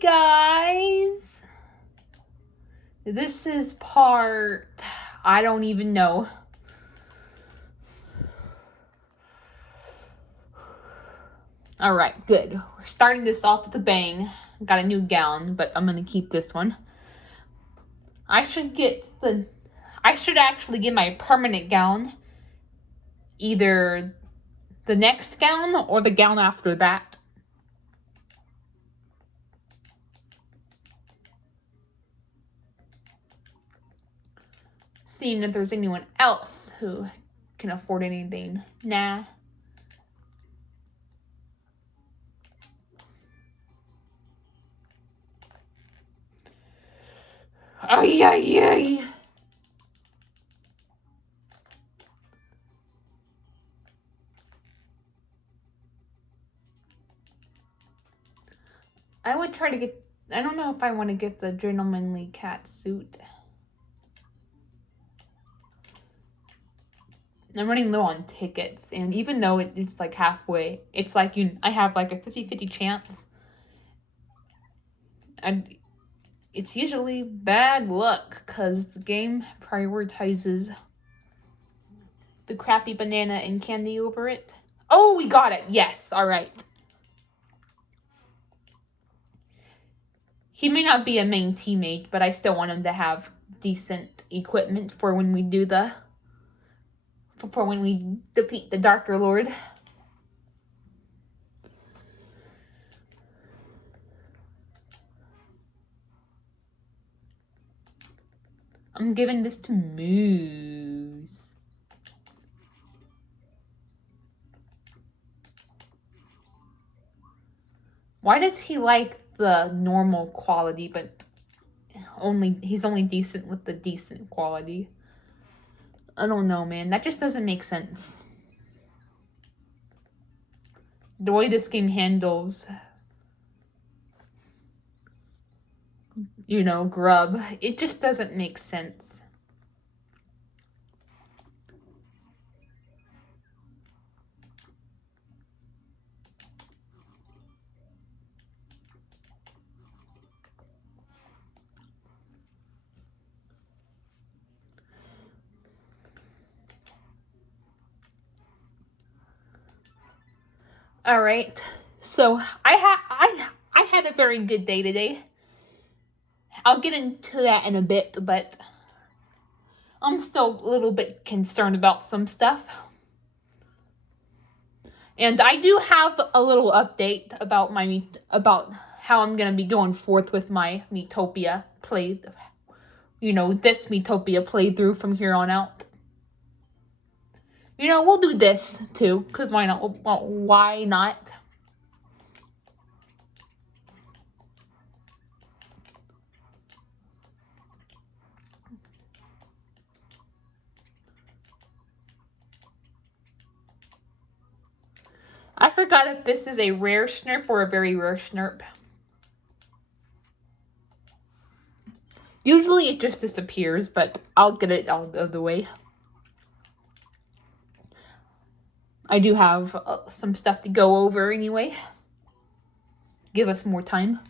guys. This is part, I don't even know. All right, good. We're starting this off with a bang. Got a new gown, but I'm gonna keep this one. I should actually get my permanent gown. Either the next gown or the gown after that. Seeing if there's anyone else who can afford anything. Nah. Ay, ay, ay. I would try to get, I don't know if I want to get the gentlemanly cat suit. I'm running low on tickets, and even though it's like halfway, it's like I have like a 50-50 chance. And it's usually bad luck because the game prioritizes the crappy banana and candy over it. Oh, we got it. Yes. All right. He may not be a main teammate, but I still want him to have decent equipment for when we do for when we defeat the Darker Lord. I'm giving this to Moose. Why does he like the normal quality, but he's only decent with the decent quality? I don't know, man. That just doesn't make sense. The way this game handles, grub, it just doesn't make sense. All right, so I had a very good day today. I'll get into that in a bit, but I'm still a little bit concerned about some stuff. And I do have a little update about how I'm gonna be going forth with my Miitopia play. This Miitopia playthrough from here on out. We'll do this too, because why not? Well, why not? I forgot if this is a rare snurp or a very rare snurp. Usually it just disappears, but I'll get it out of the way. I do have some stuff to go over anyway. Give us more time.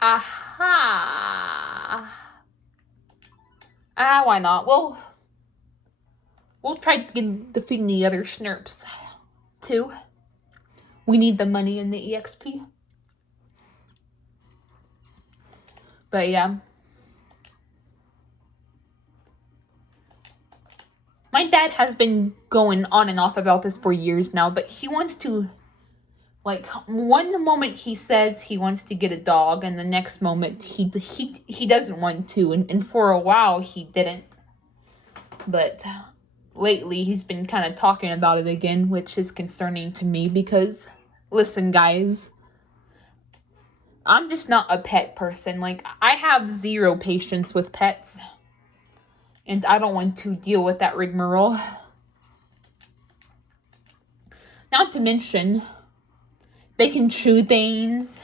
Aha! Why not? We'll try defeating the other snurps too. We need the money and the EXP. But yeah. My dad has been going on and off about this for years now, but he wants to, like, one moment he says he wants to get a dog, and the next moment he doesn't want to, and for a while he didn't. But lately he's been kind of talking about it again, which is concerning to me because, listen guys, I'm just not a pet person. Like, I have zero patience with pets. And I don't want to deal with that rigmarole. Not to mention, they can chew things.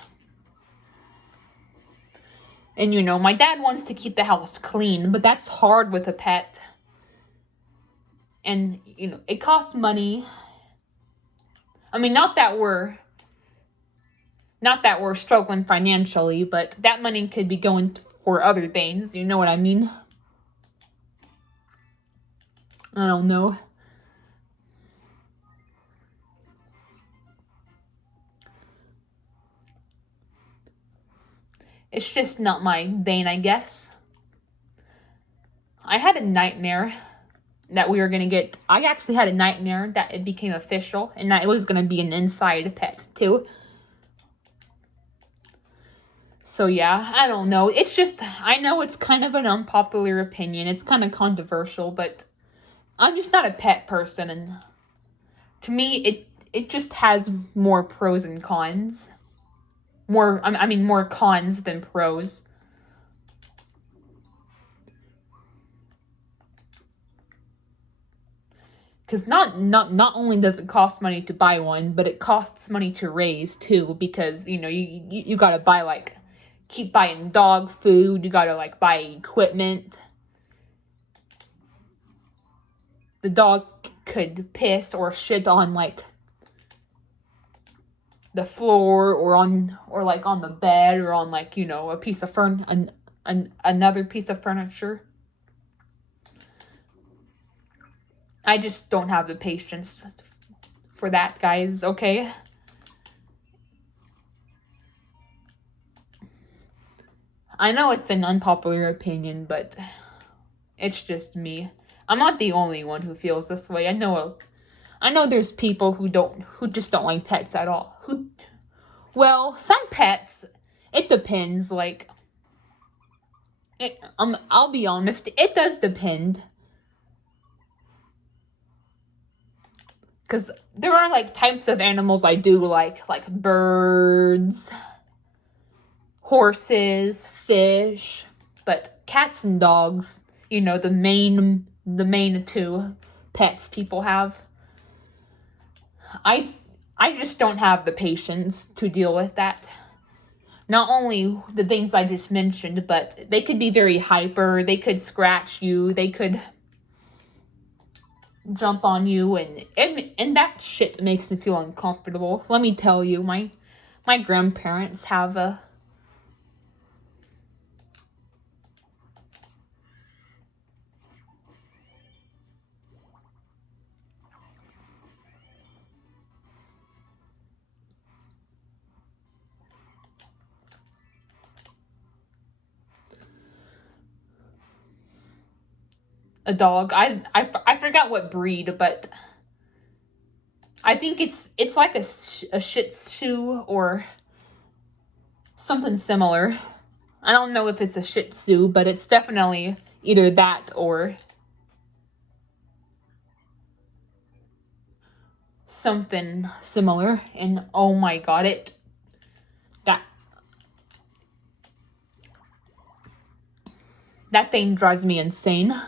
And my dad wants to keep the house clean, but that's hard with a pet. And, it costs money. I mean, not that we're struggling financially, but that money could be going for other things. You know what I mean? I don't know. It's just not my vein, I guess. I had a nightmare that we were going to get. I actually had a nightmare that it became official and that it was going to be an inside pet too. So yeah, I don't know. It's just, I know it's kind of an unpopular opinion. It's kind of controversial, but I'm just not a pet person. And to me, it just has more pros and cons. More cons than pros. Because not only does it cost money to buy one, but it costs money to raise too. Because you gotta buy keep buying dog food. You gotta buy equipment. The dog could piss or shit on the floor or on the bed or on a piece of another piece of furniture. I just don't have the patience for that, guys, okay? I know it's an unpopular opinion, but it's just me. I'm not the only one who feels this way. I know there's people who just don't like pets at all. Well, some pets, it depends. I'll be honest, it does depend. Because there are types of animals I do like birds, horses, fish, but cats and dogs, the main two pets people have. I just don't have the patience to deal with that. Not only the things I just mentioned, but they could be very hyper, they could scratch you, they could jump on you, and that shit makes me feel uncomfortable. Let me tell you, my grandparents have a dog. I forgot what breed, but I think it's like a Shih Tzu or something similar. I don't know if it's a Shih Tzu, but it's definitely either that or something similar. And oh my god, that thing drives me insane.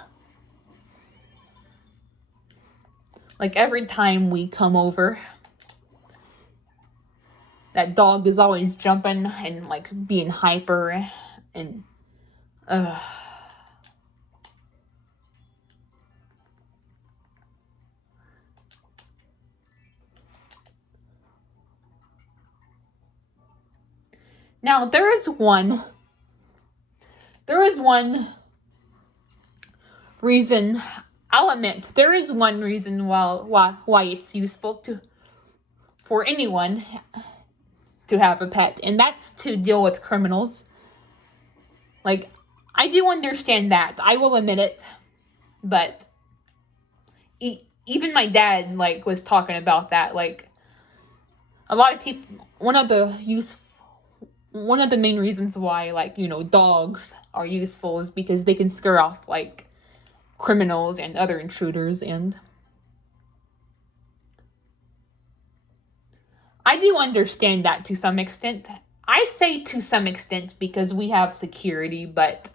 Every time we come over, that dog is always jumping and being hyper and Now there is one reason. I'll admit there is one reason why it's useful for anyone to have a pet, and that's to deal with criminals. I do understand that. I will admit it, but even my dad was talking about that. A lot of people. One of the main reasons why dogs are useful is because they can scare off criminals and other intruders, and I do understand that to some extent. I say to some extent because we have security, but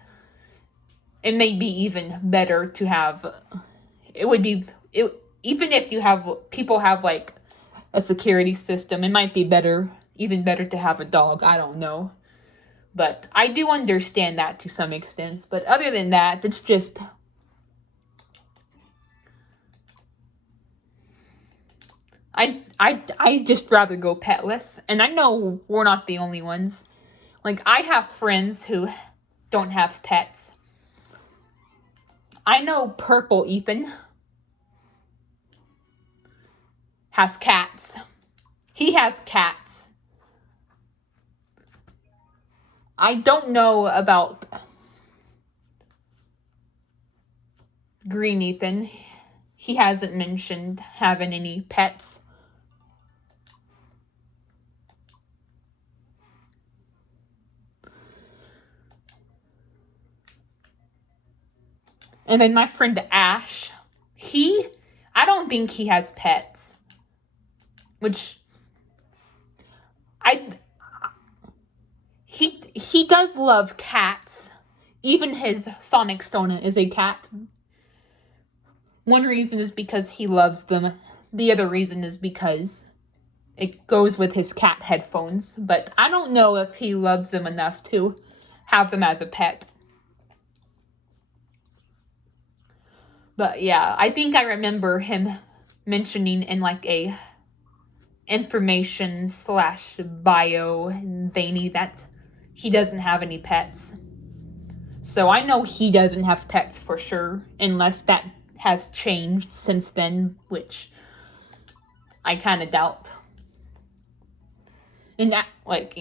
it may be even better to have. It would be even if people have a security system. It might be better, even better to have a dog. I don't know. But I do understand that to some extent. But other than that, it's just... I just rather go petless. And I know we're not the only ones. Like, I have friends who don't have pets. I know Purple Ethan has cats. He has cats. I don't know about Green Ethan. He hasn't mentioned having any pets. And then my friend Ash, I don't think he has pets. Which, he does love cats. Even his Sonic Sona is a cat. One reason is because he loves them. The other reason is because it goes with his cat headphones. But I don't know if he loves them enough to have them as a pet. But yeah, I think I remember him mentioning in like a information / bio thingy that he doesn't have any pets. So I know he doesn't have pets for sure, unless that has changed since then, which I kind of doubt. And that, like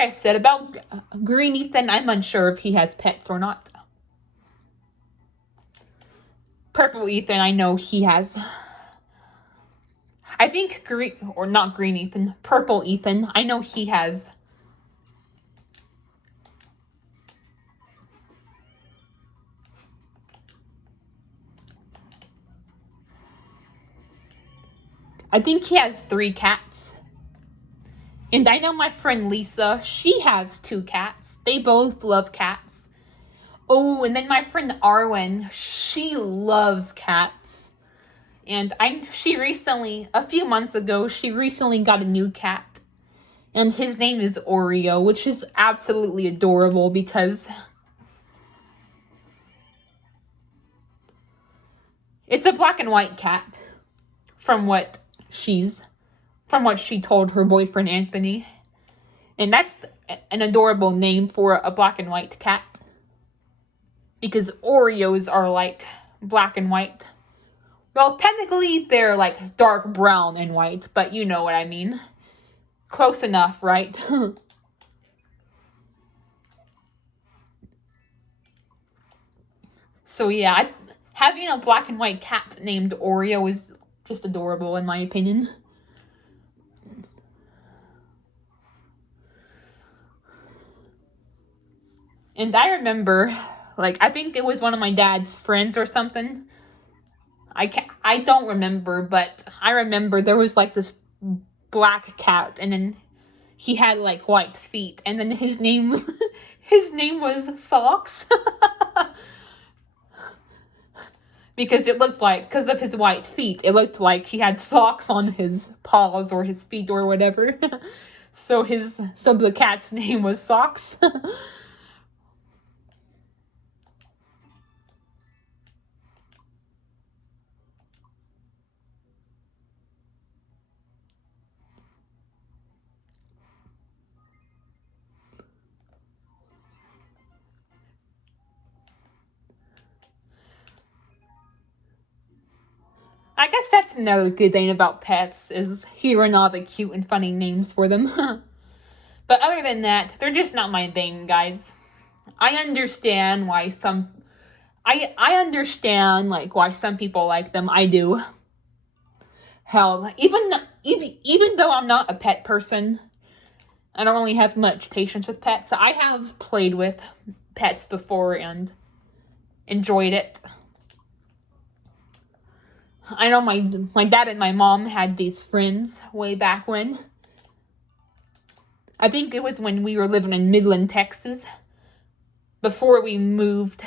I said about Green Ethan, I'm unsure if he has pets or not. Purple Ethan, I know he has. I think not Green Ethan, Purple Ethan, I know he has. I think he has 3 cats. And I know my friend Lisa, she has 2 cats. They both love cats. Oh, and then my friend Arwen, she loves cats. And she recently, a few months ago, she recently got a new cat. And his name is Oreo, which is absolutely adorable because it's a black and white cat, from what she told her boyfriend Anthony. And that's an adorable name for a black and white cat. Because Oreos are like black and white. Well, technically they're like dark brown and white, but you know what I mean. Close enough, right? So yeah, having a black and white cat named Oreo is just adorable in my opinion. And I remember, like, I think it was one of my dad's friends or something. I don't remember, but I remember there was like this black cat, and then he had like white feet, and then his name was Socks. Because because of his white feet, it looked like he had socks on his paws or his feet or whatever. So the cat's name was Socks. I guess that's another good thing about pets, is hearing all the cute and funny names for them. But other than that, they're just not my thing, guys. I understand why I understand like why some people like them. I do. Hell, even though I'm not a pet person, I don't really have much patience with pets. I have played with pets before and enjoyed it. I know my dad and my mom had these friends way back when. I think it was when we were living in Midland, Texas, before we moved.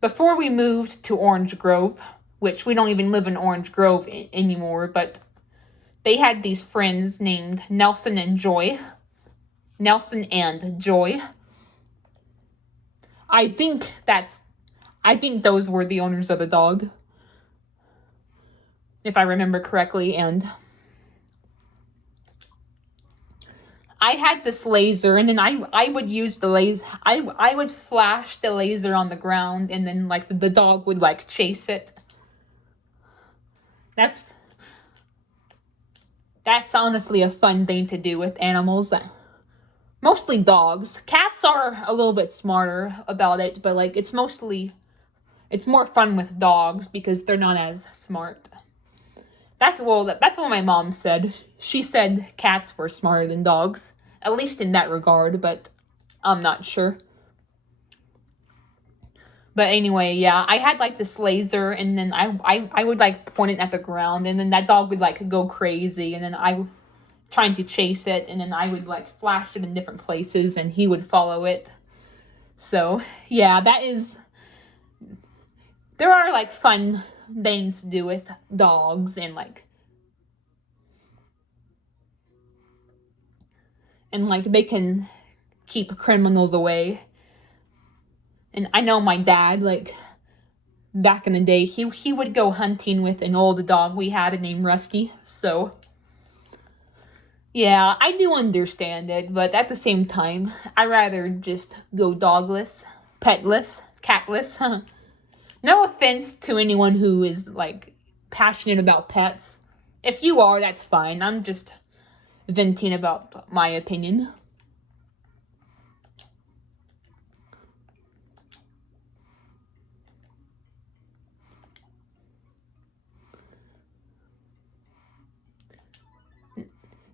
before we moved to Orange Grove, which we don't even live in Orange Grove anymore, but they had these friends named Nelson and Joy. Nelson and Joy. I think those were the owners of the dog, if I remember correctly, and I had this laser, and then I would use the laser. I would flash the laser on the ground, and then like the dog would like chase it. That's honestly a fun thing to do with animals. Mostly dogs. Cats are a little bit smarter about it, but like it's more fun with dogs because they're not as smart. That's what my mom said. She said cats were smarter than dogs, at least in that regard, but I'm not sure. But anyway, yeah, I had like this laser, and then I would like point it at the ground, and then that dog would like go crazy, and then I trying to chase it, and then I would like flash it in different places, and he would follow it. So yeah, there are like fun things to do with dogs, and they can keep criminals away. And I know my dad, like back in the day, he would go hunting with an old dog we had named Rusty. So yeah, I do understand it, but at the same time, I rather just go dogless, petless, catless. No offense to anyone who is like passionate about pets. If you are, that's fine. I'm just venting about my opinion.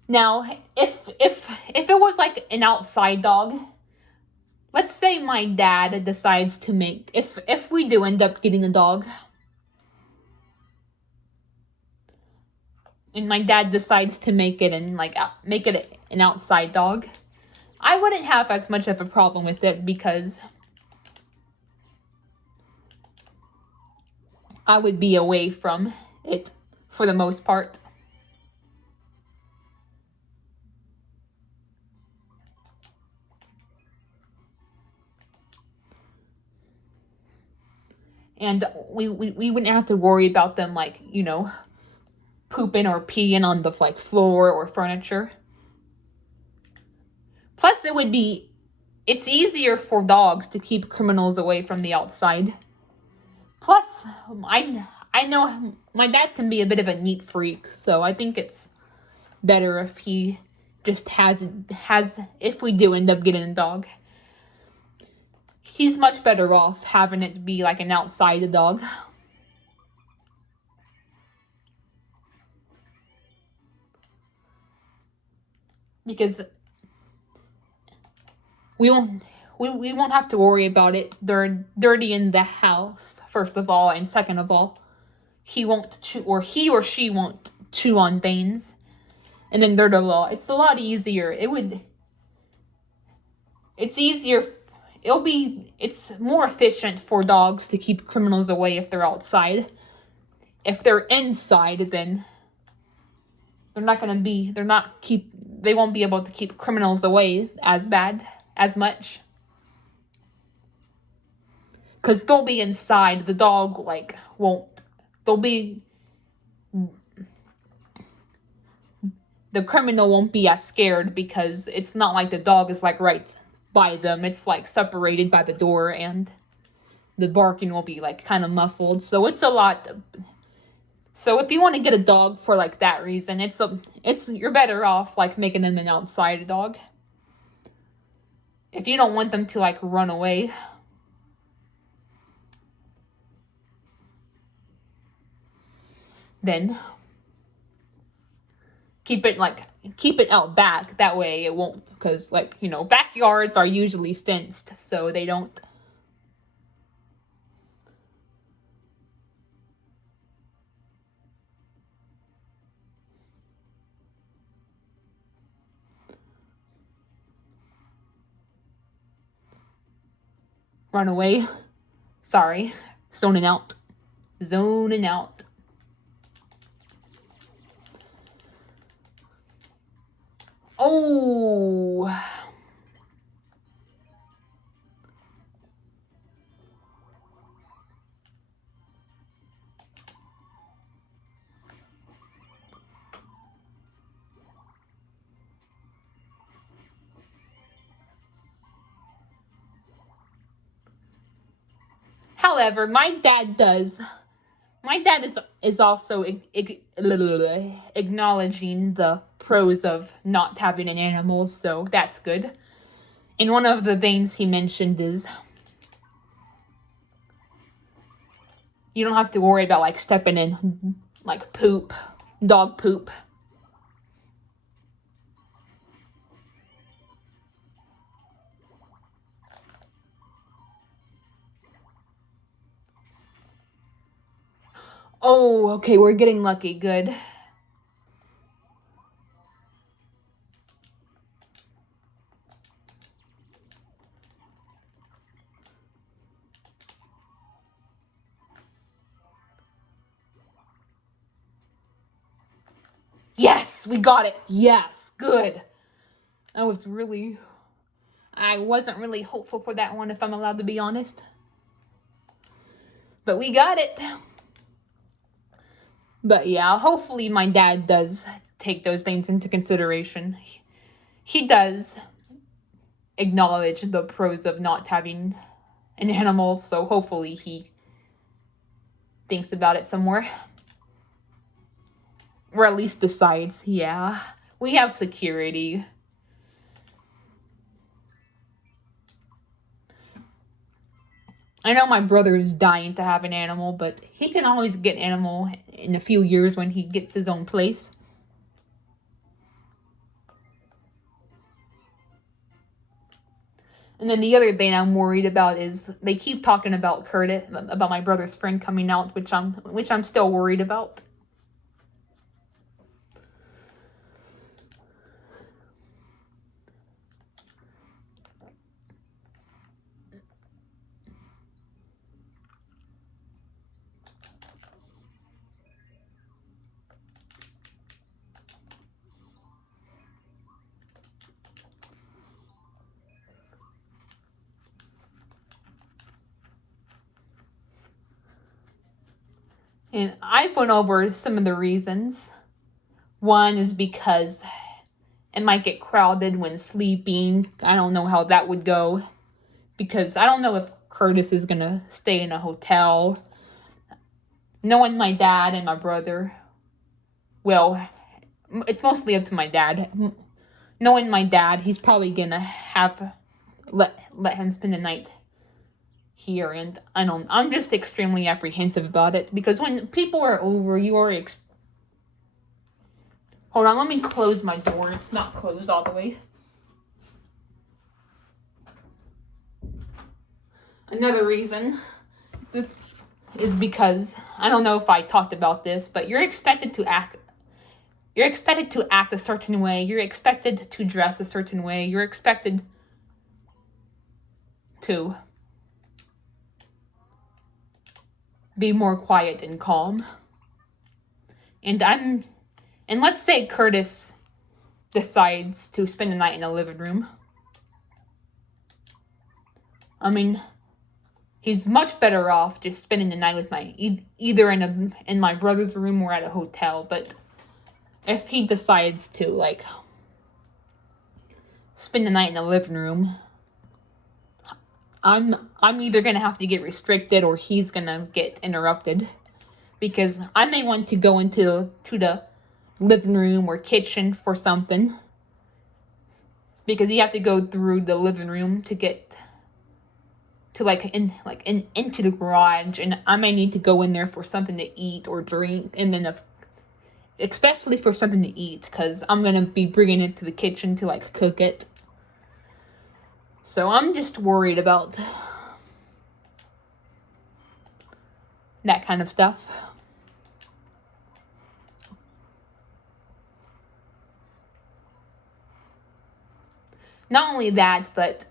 Now, if it was like an outside dog, let's say my dad decides to make if we do end up getting a dog, and my dad decides to make it an outside dog, I wouldn't have as much of a problem with it because I would be away from it for the most part. And we wouldn't have to worry about them like, pooping or peeing on the like floor or furniture. Plus it's easier for dogs to keep criminals away from the outside. Plus, I know my dad can be a bit of a neat freak, so I think it's better if he just has if we do end up getting a dog. He's much better off having it be like an outside dog. Because we won't have to worry about it. They're dirty in the house, first of all, and second of all, he or she won't chew on things. And then third of all, it's a lot easier. It's easier. It's more efficient for dogs to keep criminals away if they're outside. If they're inside, then they won't be able to keep criminals away as much. Because they'll be inside, the dog, won't. They'll be. The criminal won't be as scared because it's not like the dog is, right by them. It's, separated by the door, and the barking will be, kind of muffled. So it's a lot. So if you want to get a dog for, that reason, you're better off, making them an outside dog. If you don't want them to, run away. Then keep it out back. That way it won't, because backyards are usually fenced, so they don't. Run away. Sorry. Zoning out. Zoning out. Oh. However, my dad is also acknowledging the pros of not having an animal, so that's good. And one of the things he mentioned is you don't have to worry about like stepping in like poop, dog poop. Oh, okay, we're getting lucky. Good. Yes, we got it. Yes, good. I wasn't really hopeful for that one, if I'm allowed to be honest. But we got it. But yeah, hopefully my dad does take those things into consideration. He does acknowledge the pros of not having an animal, so hopefully he thinks about it some more. Or at least decides, yeah, we have security. I know my brother is dying to have an animal, but he can always get an animal in a few years when he gets his own place. And then the other thing I'm worried about is they keep talking about Curtis, about my brother's friend coming out, which I'm still worried about. And I've went over some of the reasons. One is because it might get crowded when sleeping. I don't know how that would go. Because I don't know if Curtis is gonna stay in a hotel. Knowing my dad and my brother, well, it's mostly up to my dad. Knowing my dad, he's probably gonna have let him spend the night here, and I'm just extremely apprehensive about it because when people are over, you are hold on, let me close my door. It's not closed all the way. Another reason is because I don't know if I talked about this, but you're expected to act a certain way. You're expected to dress a certain way. You're expected to be more quiet and calm. And let's say Curtis decides to spend the night in a living room. I mean, he's much better off just spending the night with either in my brother's room or at a hotel. But if he decides to like spend the night in a living room, I'm either gonna have to get restricted or he's gonna get interrupted because I may want to go into the living room or kitchen for something because you have to go through the living room to get to into the garage, and I may need to go in there for something to eat or drink, and then especially for something to eat because I'm gonna be bringing it to the kitchen to like cook it. So I'm just worried about that kind of stuff. Not only that, but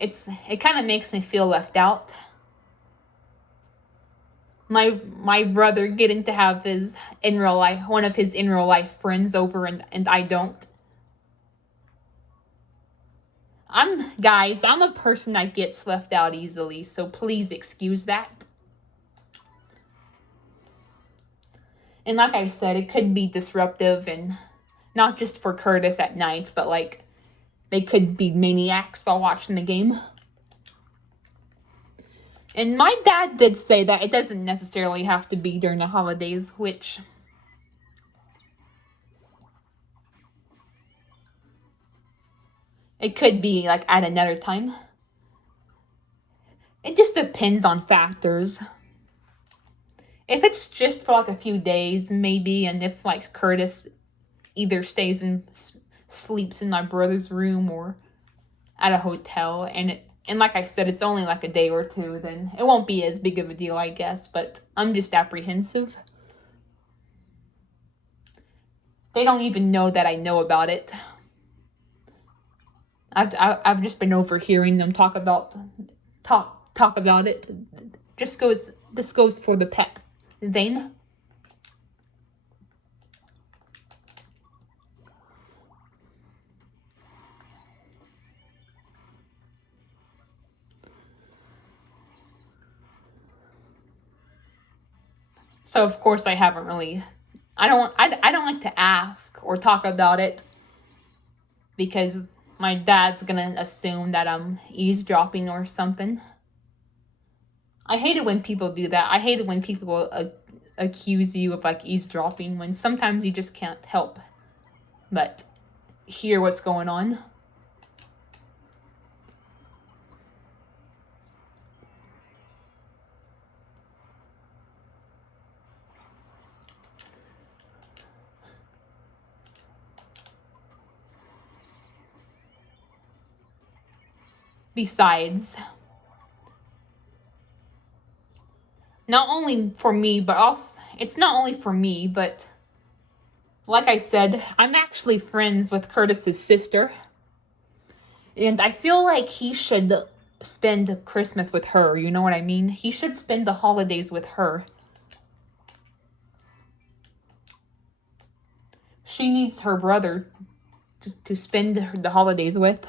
it kind of makes me feel left out. My brother getting to have his in real life one of his in real life friends over, and I don't. I'm a person that gets left out easily, so please excuse that. And like I said, it could be disruptive, and not just for Curtis at night, but like they could be maniacs while watching the game. And my dad did say that it doesn't necessarily have to be during the holidays, which it could be like at another time. It just depends on factors. If it's just for like a few days, maybe, and if like Curtis either stays and sleeps in my brother's room or at a hotel, and like I said, it's only like a day or two, then it won't be as big of a deal, I guess. But I'm just apprehensive. They don't even know that I know about it. I've just been overhearing them talk about it. This goes for the pet vein. So of course I haven't really. I don't like to ask or talk about it because my dad's gonna assume that I'm eavesdropping or something. I hate it when people do that. I hate it when people accuse you of like eavesdropping when sometimes you just can't help but hear what's going on. Besides, not only for me, but also, it's not only for me, but like I said, I'm actually friends with Curtis's sister. And I feel like he should spend Christmas with her, you know what I mean? He should spend the holidays with her. She needs her brother to spend the holidays with.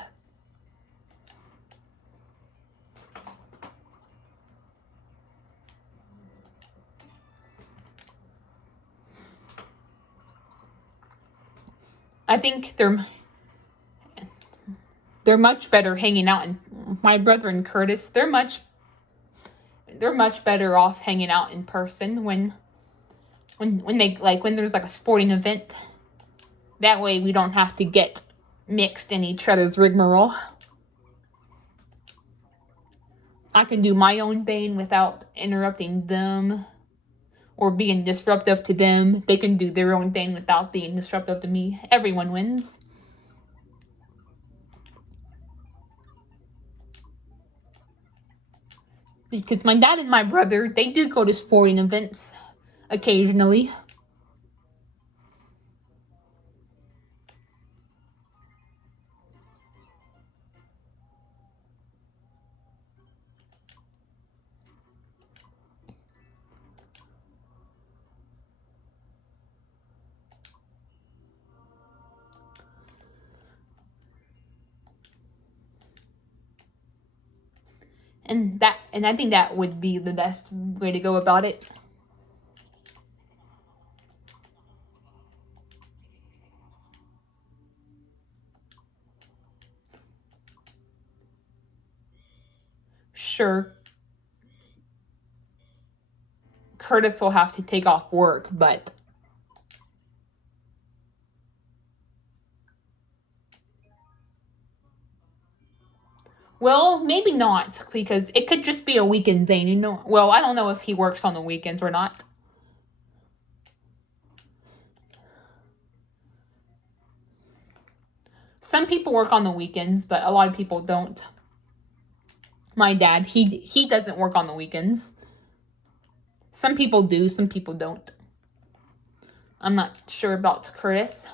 I think they're much better hanging out, and my brother and Curtis, they're much better off hanging out in person when they like when there's like a sporting event. That way we don't have to get mixed in each other's rigmarole. I can do my own thing without interrupting them or being disruptive to them. They can do their own thing without being disruptive to me. Everyone wins. Because my dad and my brother, they do go to sporting events occasionally. And I think that would be the best way to go about it. Sure, Curtis will have to take off work, but well, maybe not, because it could just be a weekend thing, you know. Well, I don't know if he works on the weekends or not. Some people work on the weekends, but a lot of people don't. My dad, he doesn't work on the weekends. Some people do, some people don't. I'm not sure about Curtis.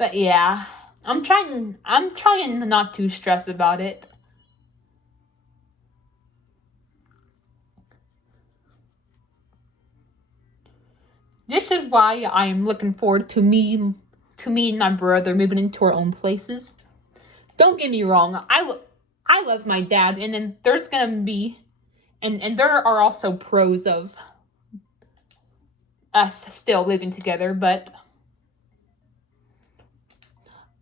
But yeah, I'm trying not to stress about it. This is why I'm looking forward to me and my brother moving into our own places. Don't get me wrong, I love my dad, and then there's gonna be and there are also pros of us still living together, but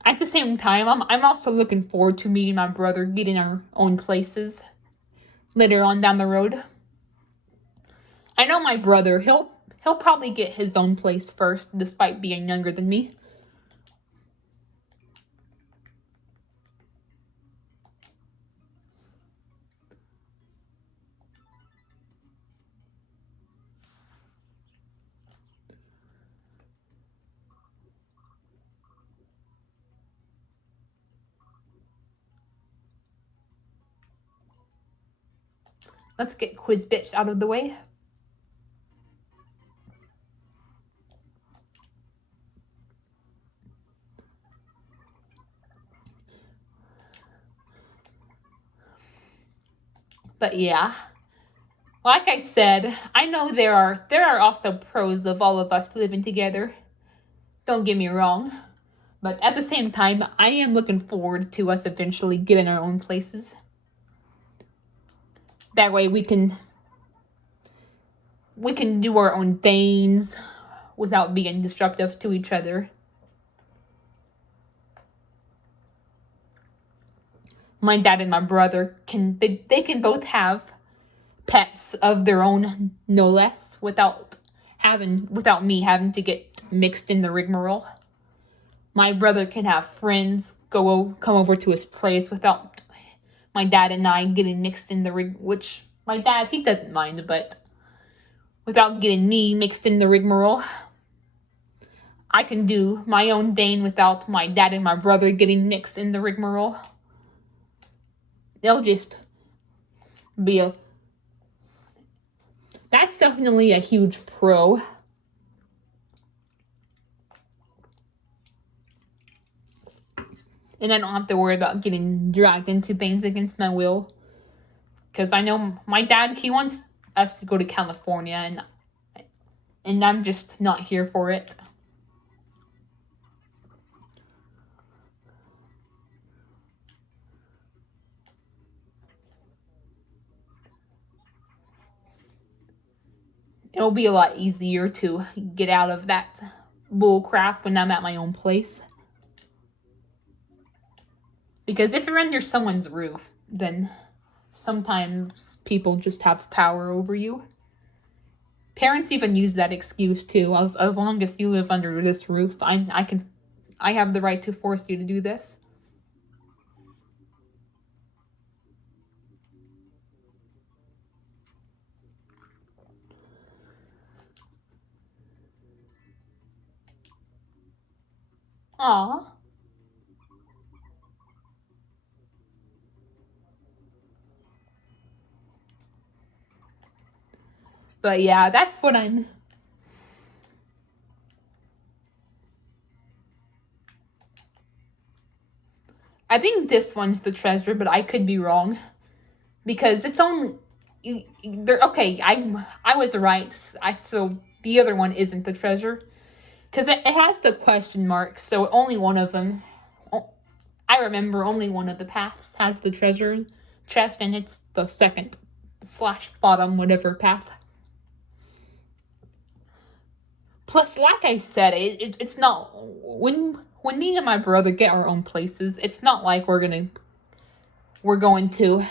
at the same time, I'm also looking forward to me and my brother getting our own places later on down the road. I know my brother, he'll probably get his own place first, despite being younger than me. Let's get quiz bitch out of the way. But yeah, like I said, I know there are also pros of all of us living together. Don't get me wrong. But at the same time, I am looking forward to us eventually getting our own places. That way we can do our own things without being disruptive to each other. My dad and my brother they can both have pets of their own, no less, without me having to get mixed in the rigmarole. My brother can have friends come over to his place without my dad and I getting mixed in the which my dad, he doesn't mind, but without getting me mixed in the rigmarole. I can do my own thing without my dad and my brother getting mixed in the rigmarole. They'll just be a. That's definitely a huge pro. And I don't have to worry about getting dragged into things against my will. Because I know my dad, he wants us to go to California, and I'm just not here for it. It'll be a lot easier to get out of that bull crap when I'm at my own place. Because if you're under someone's roof, then sometimes people just have power over you. Parents even use that excuse too. As long as you live under this roof, I have the right to force you to do this. Aw. But yeah, that's what I'm. I think this one's the treasure, but I could be wrong. Because it's only. Okay, I was right. So the other one isn't the treasure. Because it has the question mark, so only one of them. I remember only one of the paths has the treasure chest, and it's the second / bottom whatever path. Plus, like I said, it's not when me and my brother get our own places. It's not like we're going to.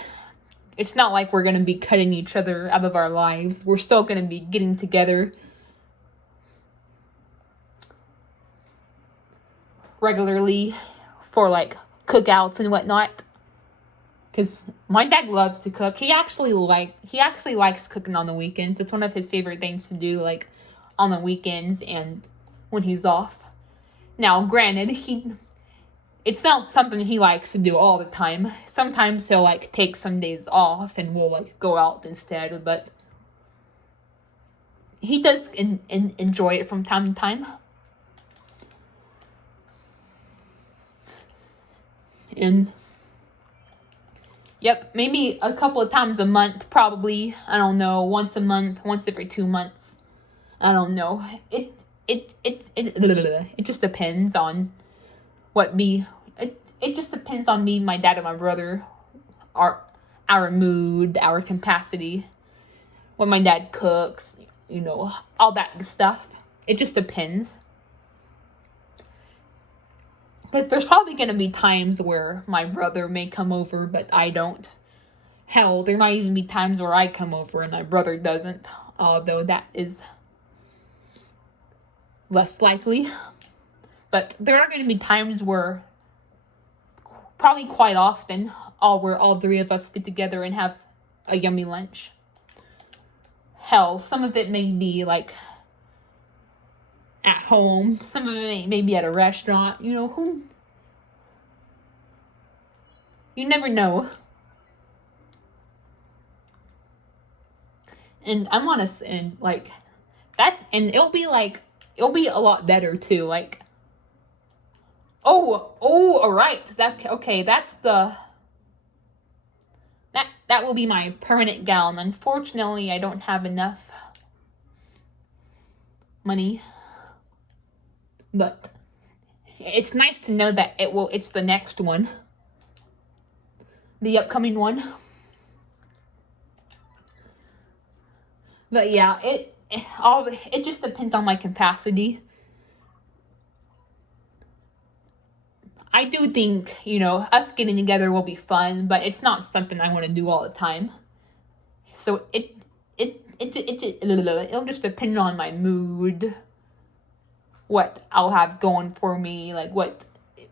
It's not like we're gonna be cutting each other out of our lives. We're still gonna be getting together regularly for like cookouts and whatnot. Because my dad loves to cook. He actually likes cooking on the weekends. It's one of his favorite things to do, like on the weekends and when he's off. Now, granted, it's not something he likes to do all the time. Sometimes he'll like take some days off and we'll like go out instead, but he does enjoy it from time to time. And yep, maybe a couple of times a month, probably. I don't know, once a month, once every 2 months. I don't know. It just depends on what me. It just depends on me, my dad, and my brother. Our mood, our capacity. When my dad cooks, all that stuff. It just depends. Because there's probably going to be times where my brother may come over, but I don't. Hell, there might even be times where I come over and my brother doesn't. Although that is less likely. But there are going to be times where, probably quite often, where all three of us get together and have a yummy lunch. Hell, some of it may be like at home. Some of it may be at a restaurant. You never know. And I'm honest, and like that, and it'll be a lot better too. Like, all right, that will be my permanent gown. Unfortunately, I don't have enough money, but it's nice to know that it's the next one, the upcoming one. But yeah, it just depends on my capacity. I do think, us getting together will be fun, but it's not something I want to do all the time. So it'll just depend on my mood, what I'll have going for me, like what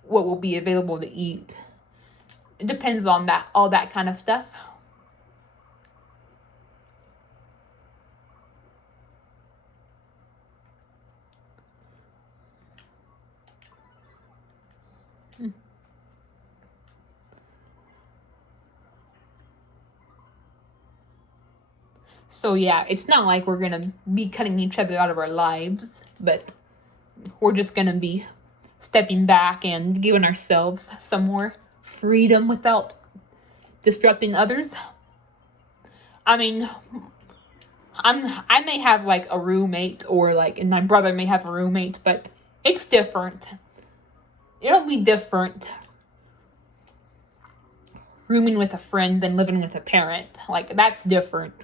will be available to eat. It depends on all that kind of stuff. So yeah, it's not like we're gonna be cutting each other out of our lives, but we're just gonna be stepping back and giving ourselves some more freedom without disrupting others. I mean, I may have like a roommate, and my brother may have a roommate, but it's different. It'll be different rooming with a friend than living with a parent. Like, that's different.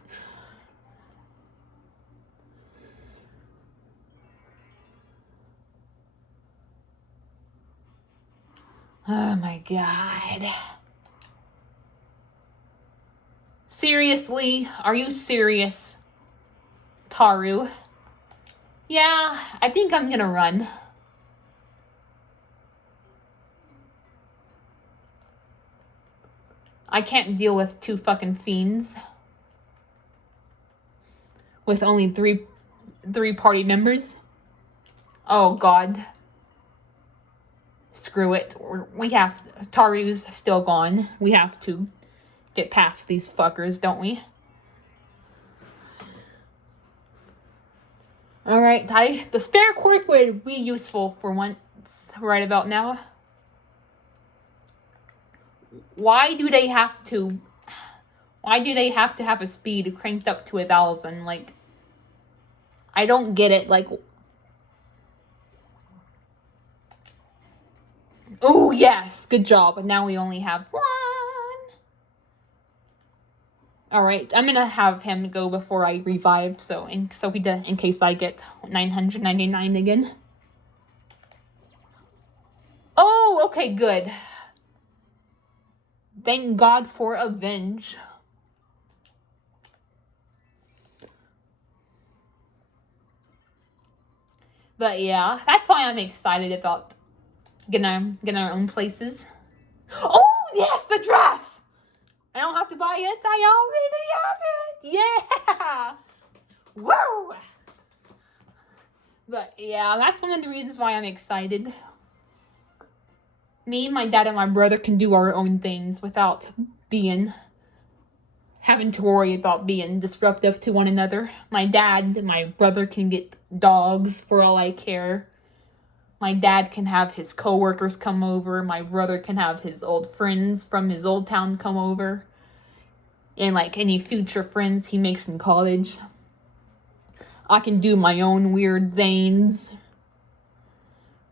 Oh my god. Seriously? Are you serious, Taru? Yeah, I think I'm gonna run. I can't deal with 2 fucking fiends. With only three party members. Oh god. Screw it. Taru's still gone. We have to get past these fuckers, don't we? Alright, the spare cork would be useful for once, right about now. Why do they have to have a speed cranked up to 1,000? Like, I don't get it. Like, oh yes, good job. But now we only have 1. All right, I'm gonna have him go before I revive, in case I get 999 again. Oh, okay, good. Thank God for Avenge. But yeah, that's why I'm excited about getting our own places. Oh yes, the dress! I don't have to buy it. I already have it. Yeah. Woo. But yeah, that's one of the reasons why I'm excited. Me, my dad, and my brother can do our own things without having to worry about being disruptive to one another. My dad and my brother can get dogs for all I care. My dad can have his coworkers come over. My brother can have his old friends from his old town come over. And like any future friends he makes in college. I can do my own weird things.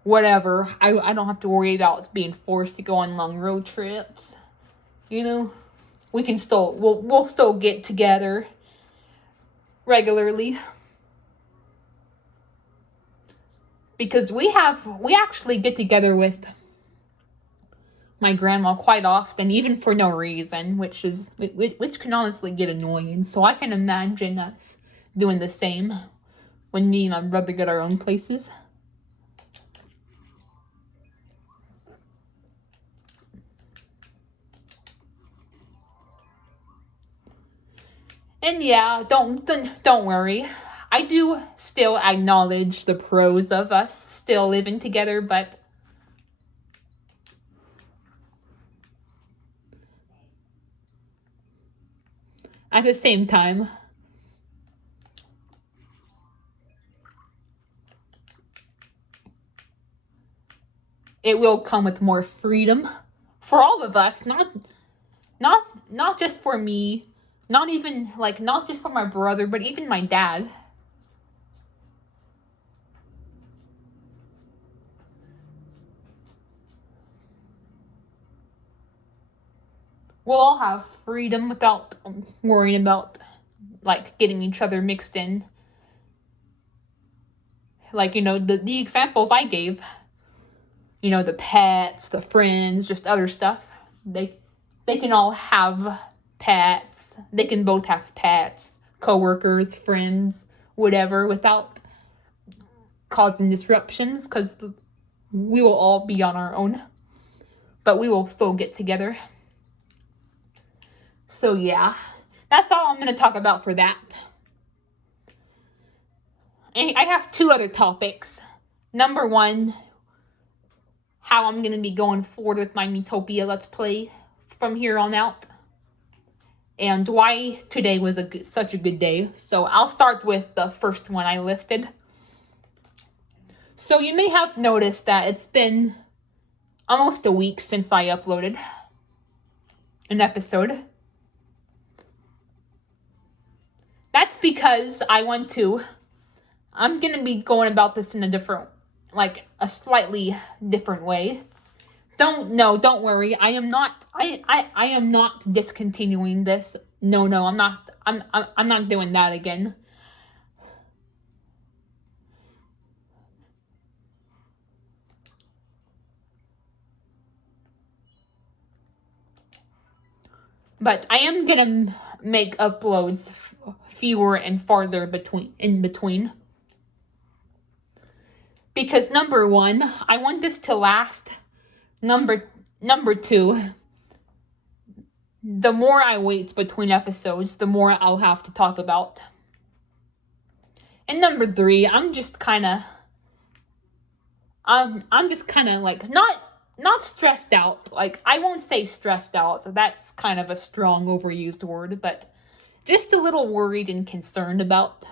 Whatever. I don't have to worry about being forced to go on long road trips. You know? We can still, we'll still get together regularly. Because we actually get together with my grandma quite often, even for no reason, which can honestly get annoying. So I can imagine us doing the same when me and my brother get our own places. And yeah, don't worry. I do still acknowledge the pros of us still living together, but at the same time, it will come with more freedom for all of us, not just for me, not even like not just for my brother, but even my dad. We'll all have freedom without worrying about like getting each other mixed in. Like, the examples I gave, the pets, the friends, just other stuff. They can all have pets. They can both have pets, coworkers, friends, whatever, without causing disruptions, because we will all be on our own, but we will still get together. So yeah, that's all I'm going to talk about for that. And I have two other topics. Number one, how I'm going to be going forward with my Miitopia Let's Play from here on out. And why today was such a good day. So I'll start with the first one I listed. So you may have noticed that it's been almost a week since I uploaded an episode. That's because I'm going to be going about this in a slightly different way. Don't worry. I am not discontinuing this. No, I'm not doing that again. But I am gonna make uploads fewer and farther in between. Because number one, I want this to last. Number two, the more I wait between episodes, the more I'll have to talk about. And number three, I'm just kind of like not stressed out. Like, I won't say stressed out. That's kind of a strong overused word, but just a little worried and concerned about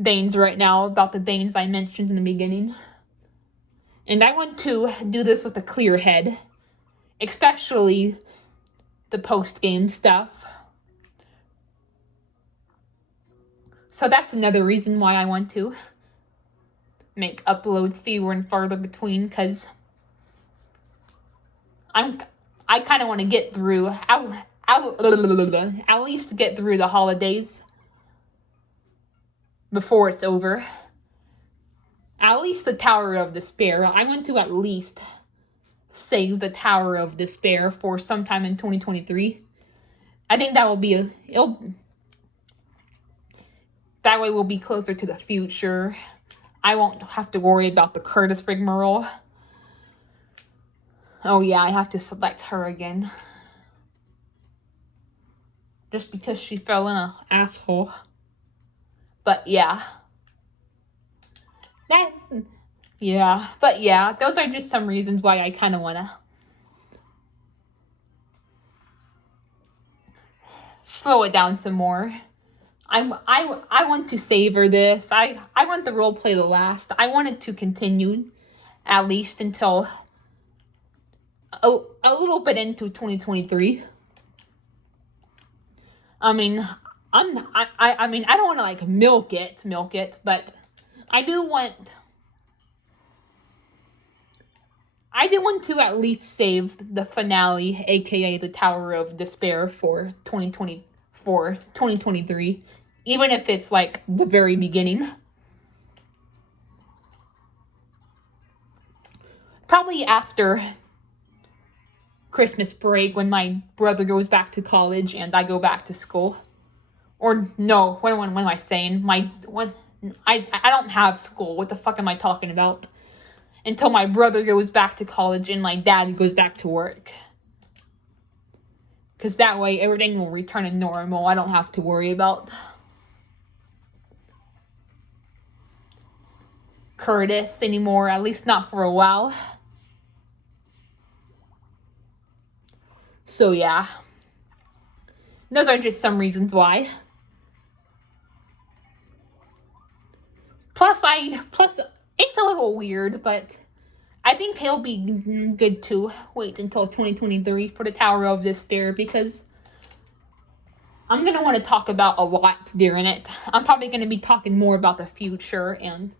Danes right now, about the Danes I mentioned in the beginning. And I want to do this with a clear head, especially the post-game stuff. So that's another reason why I want to make uploads fewer and farther between, because I kind of want to get through, at least get through the holidays before it's over. At least the Tower of Despair. I want to at least save the Tower of Despair for sometime in 2023. I think that will be that way we'll be closer to the future. I won't have to worry about the Curtis rigmarole. Oh yeah, I have to select her again. Just because she fell in an asshole. But yeah. But yeah, those are just some reasons why I kind of want to slow it down some more. I want to savor this. I want the role play to last. I want it to continue. at least until a little bit into 2023. I mean, I mean, I don't want to like milk it, but I do want to at least save the finale, aka the Tower of Despair, for 2023, even if it's like the very beginning. Probably after Christmas break, when my brother goes back to college and I go back to school. Or no, when am I saying? I don't have school. What the fuck am I talking about? Until my brother goes back to college and my dad goes back to work. Because that way everything will return to normal. I don't have to worry about Curtis anymore, at least not for a while. So yeah. Those are just some reasons why. Plus it's a little weird, but I think it'll be good to wait until 2023 for the Tower of Despair, because I'm going to want to talk about a lot during it. I'm probably going to be talking more about the future, and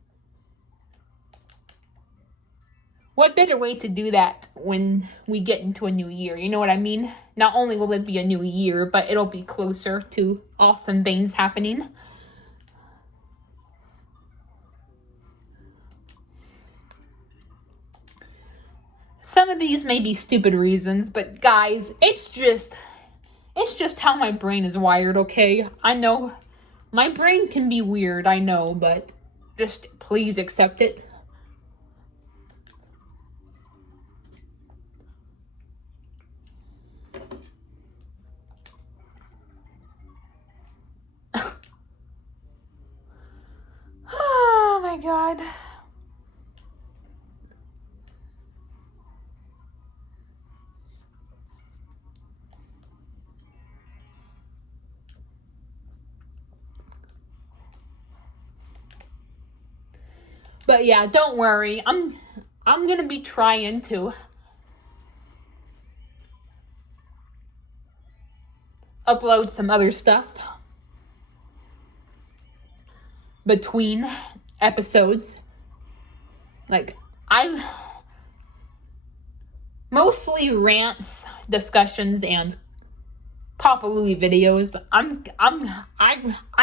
what better way to do that when we get into a new year? You know what I mean? Not only will it be a new year, but it'll be closer to awesome things happening. Some of these may be stupid reasons, but guys, it's just how my brain is wired, okay? I know my brain can be weird, I know, but just please accept it. Oh my god. But yeah, don't worry. I'm gonna be trying to upload some other stuff between episodes. Like, I mostly rants, discussions, and Papa Louie videos. I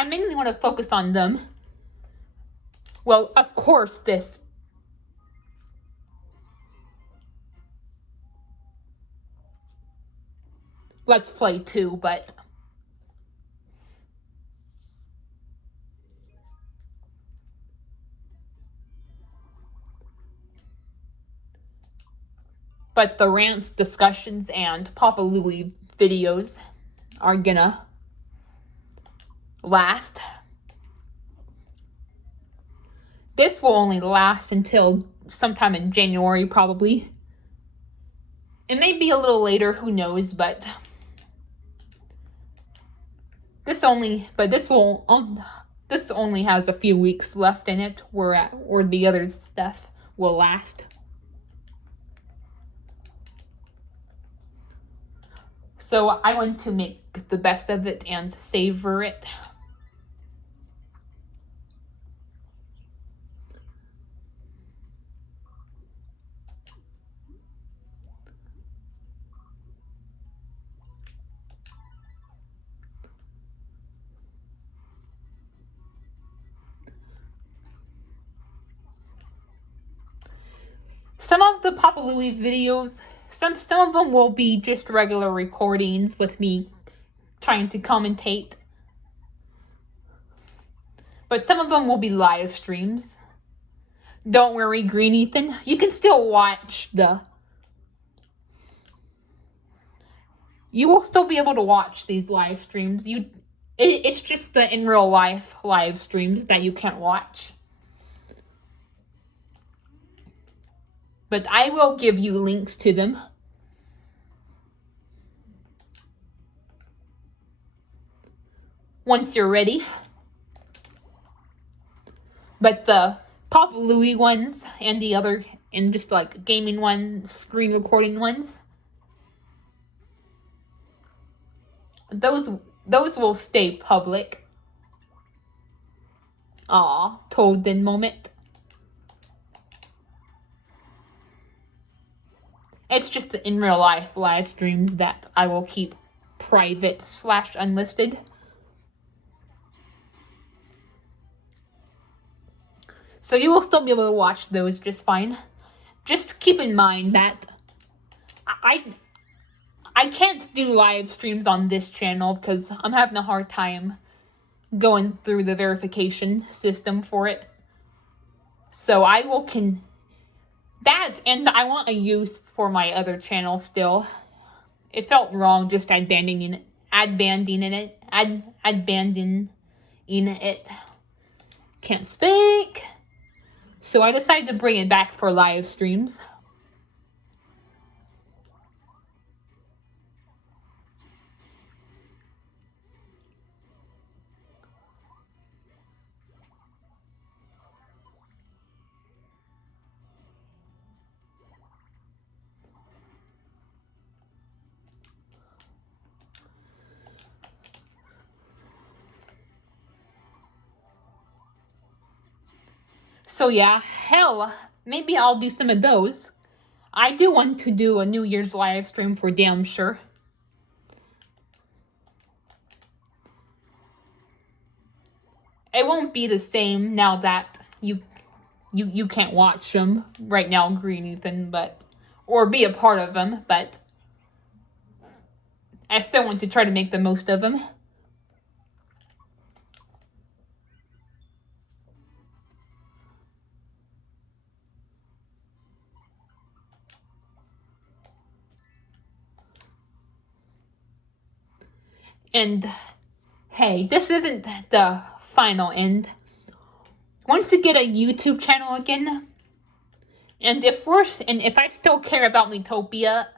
mainly want to focus on them. Well, of course, this Let's Play too, but the rants, discussions, and Papa Louie videos are gonna last. This will only last until sometime in January, probably. It may be a little later, who knows, but this only has a few weeks left in it, where the other stuff will last. So I want to make the best of it and savor it. Some of the Papa Louie videos, some of them will be just regular recordings with me trying to commentate. But some of them will be live streams. Don't worry, Green Ethan. You can still watch you will still be able to watch these live streams. It's just the in real life live streams that you can't watch. But I will give you links to them. Once you're ready. But the Papa Louie ones and the other and just like gaming ones, screen recording ones. Those will stay public. Aw, Toadden moment. It's just the in real life live streams that I will keep private / unlisted. So you will still be able to watch those just fine. Just keep in mind that I can't do live streams on this channel because I'm having a hard time going through the verification system for it. So I will that, and I want a use for my other channel still. It felt wrong just abandoning it. Can't speak. So I decided to bring it back for live streams. So yeah, hell, maybe I'll do some of those. I do want to do a New Year's live stream for damn sure. It won't be the same now that you can't watch them right now, Green Ethan, or be a part of them, but I still want to try to make the most of them. And hey, this isn't the final end. Once you get a YouTube channel again, and if I still care about Miitopia,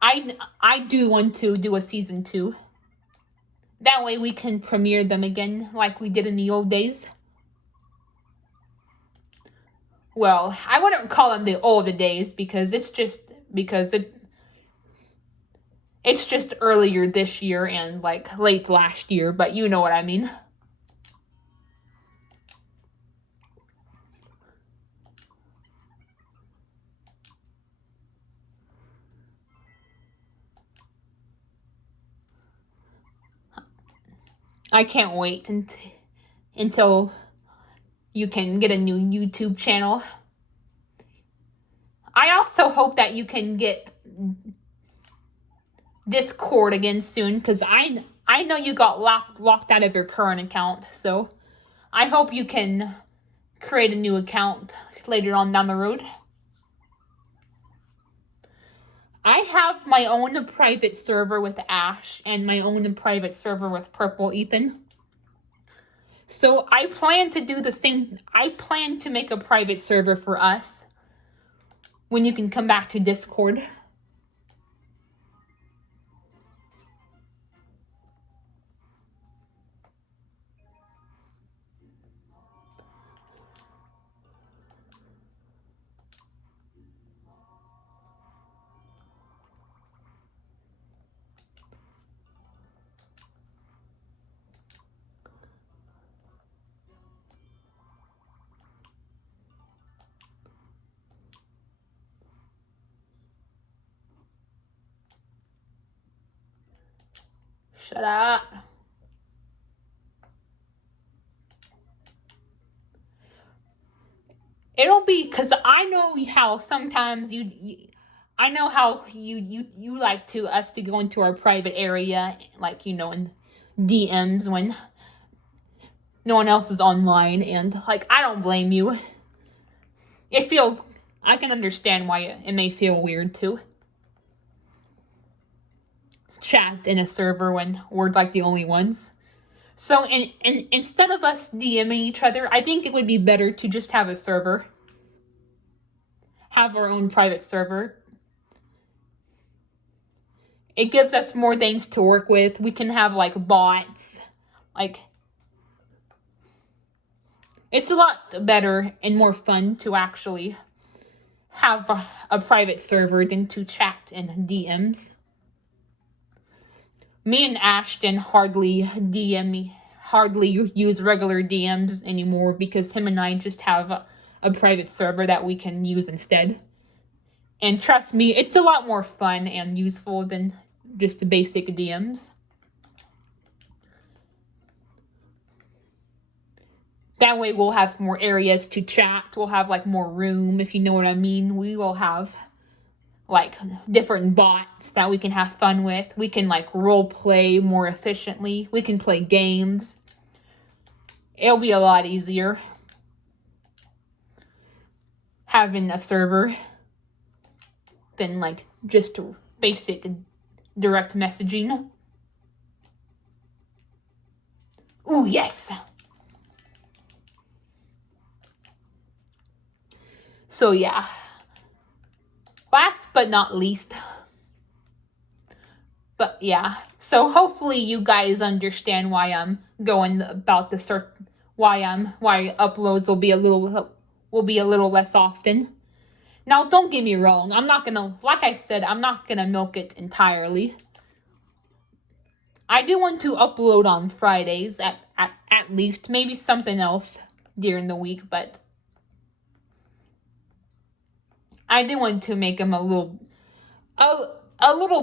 I do want to do a season 2. That way we can premiere them again like we did in the old days. Well, I wouldn't call them the old days because it's just earlier this year and like late last year, but you know what I mean. I can't wait until you can get a new YouTube channel. I also hope that you can get Discord again soon, because I know you got locked out of your current account, so I hope you can create a new account later on down the road. I have my own private server with Ash and my own private server with Purple Ethan. So I plan to do the same. I plan to make a private server for us when you can come back to Discord. Shut up. It'll be because I know how sometimes I know how you like us to go into our private area, like, in DMs when no one else is online, and like, I don't blame you. I can understand why it may feel weird to chat in a server when we're like the only ones. So instead of us DMing each other, I think it would be better to just have a server. Have our own private server. It gives us more things to work with. We can have like bots. Like, it's a lot better and more fun to actually have a private server than to chat in DMs. Me and Ashton hardly use regular DMs anymore because him and I just have a private server that we can use instead. And trust me, it's a lot more fun and useful than just basic DMs. That way we'll have more areas to chat. We'll have like more room, if you know what I mean. We will have like different bots that we can have fun with. We can like role play more efficiently. We can play games. It'll be a lot easier having a server than like just basic direct messaging. Ooh, yes! So yeah, last but not least, but yeah, so hopefully you guys understand why I'm going about the why uploads will be a little less often. Now, don't get me wrong, I'm not gonna, like I said, I'm not gonna milk it entirely. I do want to upload on Fridays at least, maybe something else during the week, but I do want to make them a little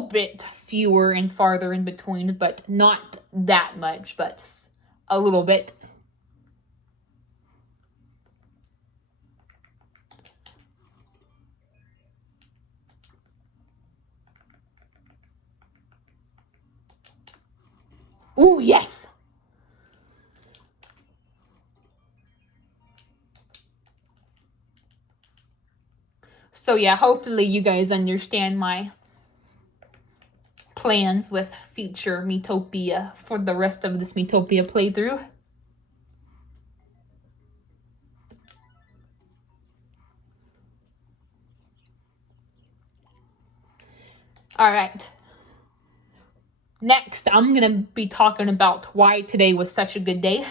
bit fewer and farther in between, but not that much, but a little bit. Ooh, yes! So yeah, hopefully you guys understand my plans with future Miitopia for the rest of this Miitopia playthrough. Alright. Next, I'm gonna be talking about why today was such a good day.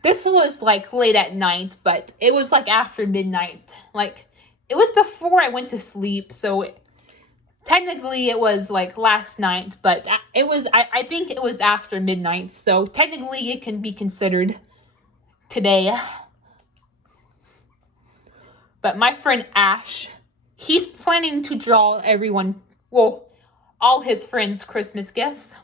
This was like late at night, but it was like after midnight. Like, it was before I went to sleep, so technically it was like last night, but I think it was after midnight, so technically it can be considered today. But my friend Ash, he's planning to draw everyone, well, all his friends Christmas gifts.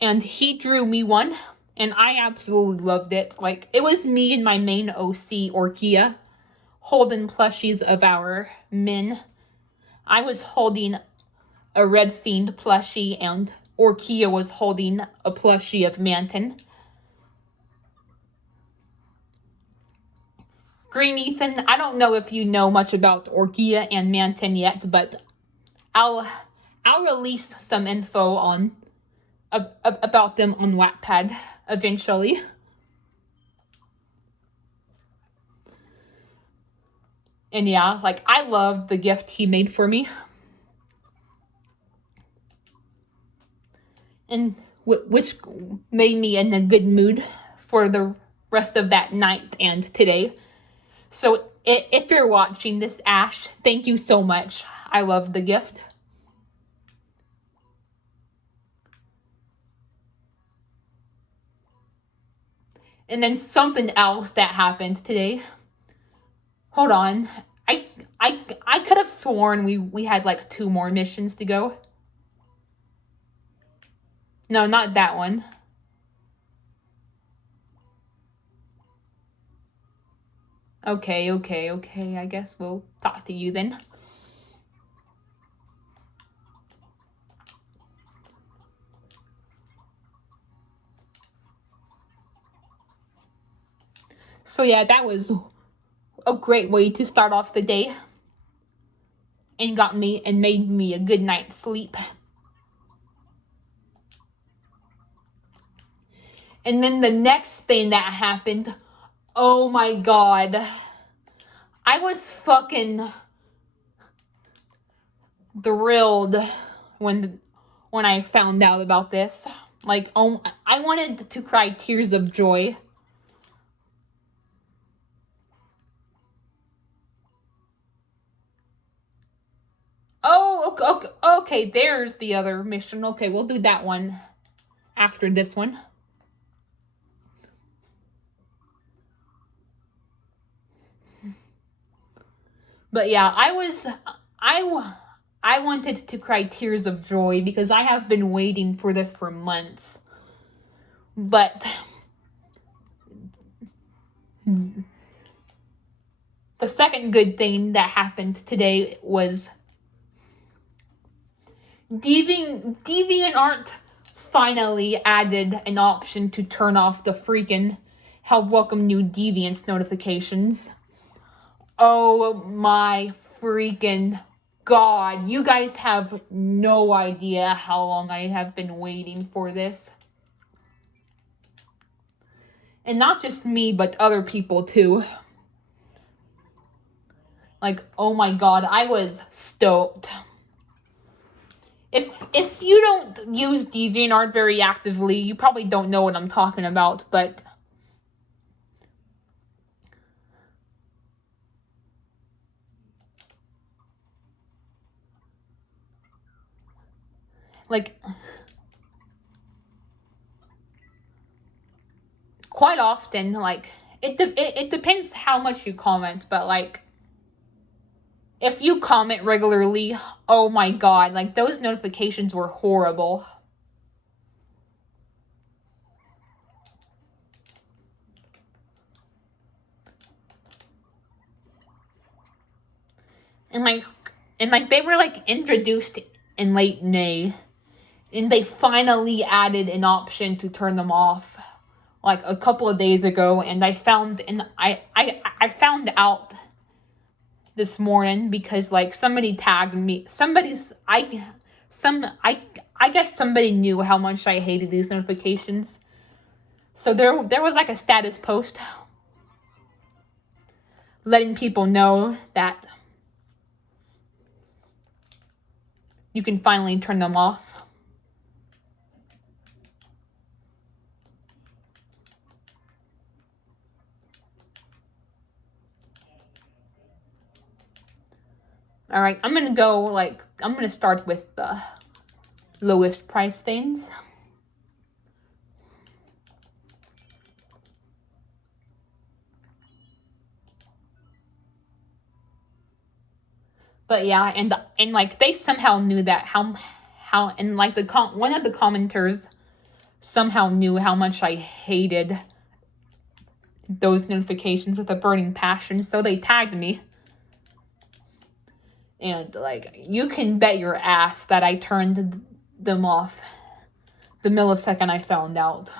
And he drew me one, and I absolutely loved it. Like, it was me and my main OC, Orkia, holding plushies of our men. I was holding a Red Fiend plushie, and Orkia was holding a plushie of Manton. Green Ethan, I don't know if you know much about Orkia and Manton yet, but I'll release some info on about them on Wattpad eventually. And yeah, like, I loved the gift he made for me. And which made me in a good mood for the rest of that night and today. So if you're watching this, Ash, thank you so much. I love the gift. And then something else that happened today. Hold on. I could have sworn we had like 2 more missions to go. No, not that one. Okay. I guess we'll talk to you then. So yeah, that was a great way to start off the day. And made me a good night's sleep. And then the next thing that happened, oh my god. I was fucking thrilled when I found out about this. Like, oh, I wanted to cry tears of joy. Oh, okay, okay, there's the other mission. Okay, we'll do that one after this one. But yeah, I wanted to cry tears of joy because I have been waiting for this for months. But the second good thing that happened today was DeviantArt finally added an option to turn off the freaking help welcome new deviants notifications. Oh my freaking god. You guys have no idea how long I have been waiting for this. And not just me, but other people too. Like, oh my god, I was stoked. If you don't use DeviantArt very actively, you probably don't know what I'm talking about, but like, quite often, like, it depends how much you comment, but like, if you comment regularly, oh my god, like, those notifications were horrible. And like they were like introduced in late May, and they finally added an option to turn them off like a couple of days ago, and I found out this morning because like somebody tagged me. I guess somebody knew how much I hated these notifications. So there was like a status post letting people know that you can finally turn them off. All right, I'm gonna start with the lowest price things. But yeah, and like they somehow knew that how and like one of the commenters somehow knew how much I hated those notifications with a burning passion, so they tagged me. And like you can bet your ass that I turned them off the millisecond I found out.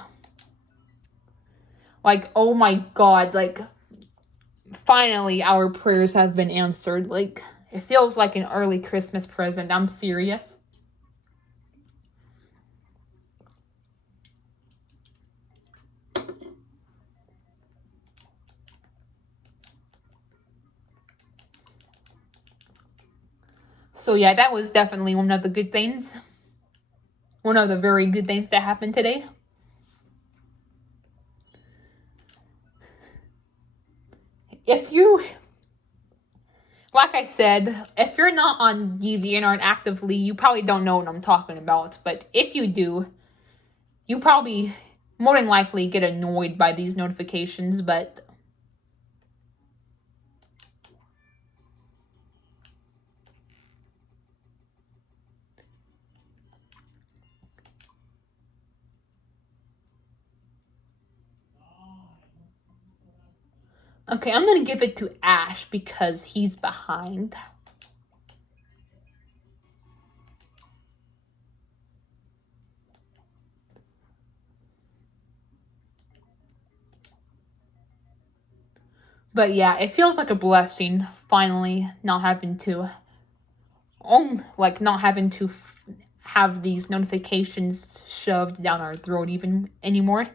Like, oh my god, like finally our prayers have been answered. Like, it feels like an early Christmas present. I'm serious. So yeah, that was definitely one of the good things. One of the very good things that happened today. If you, like I said, if you're not on DeviantArt actively, you probably don't know what I'm talking about. But if you do, you probably more than likely get annoyed by these notifications, but okay, I'm gonna give it to Ash because he's behind. But yeah, it feels like a blessing finally not having to have these notifications shoved down our throat even anymore.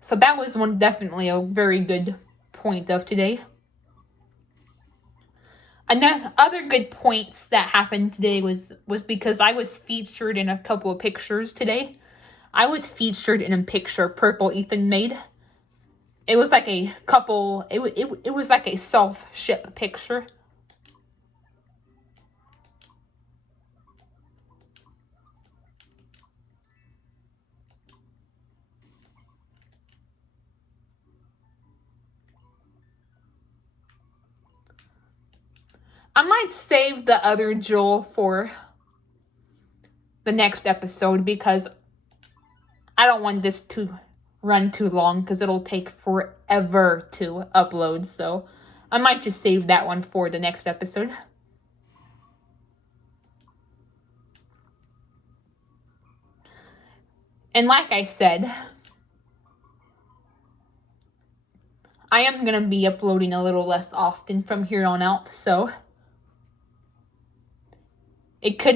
So that was definitely a very good point of today. Other good points that happened today was because I was featured in a couple of pictures today. I was featured in a picture Purple Ethan made. It was like a couple. It was like a self-ship picture. I might save the other jewel for the next episode because I don't want this to run too long because it'll take forever to upload. So I might just save that one for the next episode. And like I said, I am going to be uploading a little less often from here on out. So it could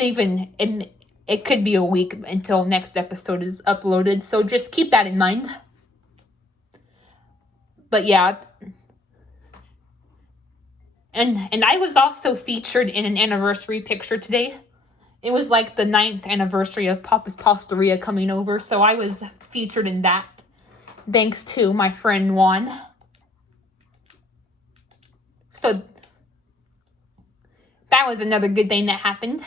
be a week until next episode is uploaded. So just keep that in mind. But yeah. And I was also featured in an anniversary picture today. It was like the 9th anniversary of Papa's Pastaria coming over, so I was featured in that, thanks to my friend Juan. So that was another good thing that happened.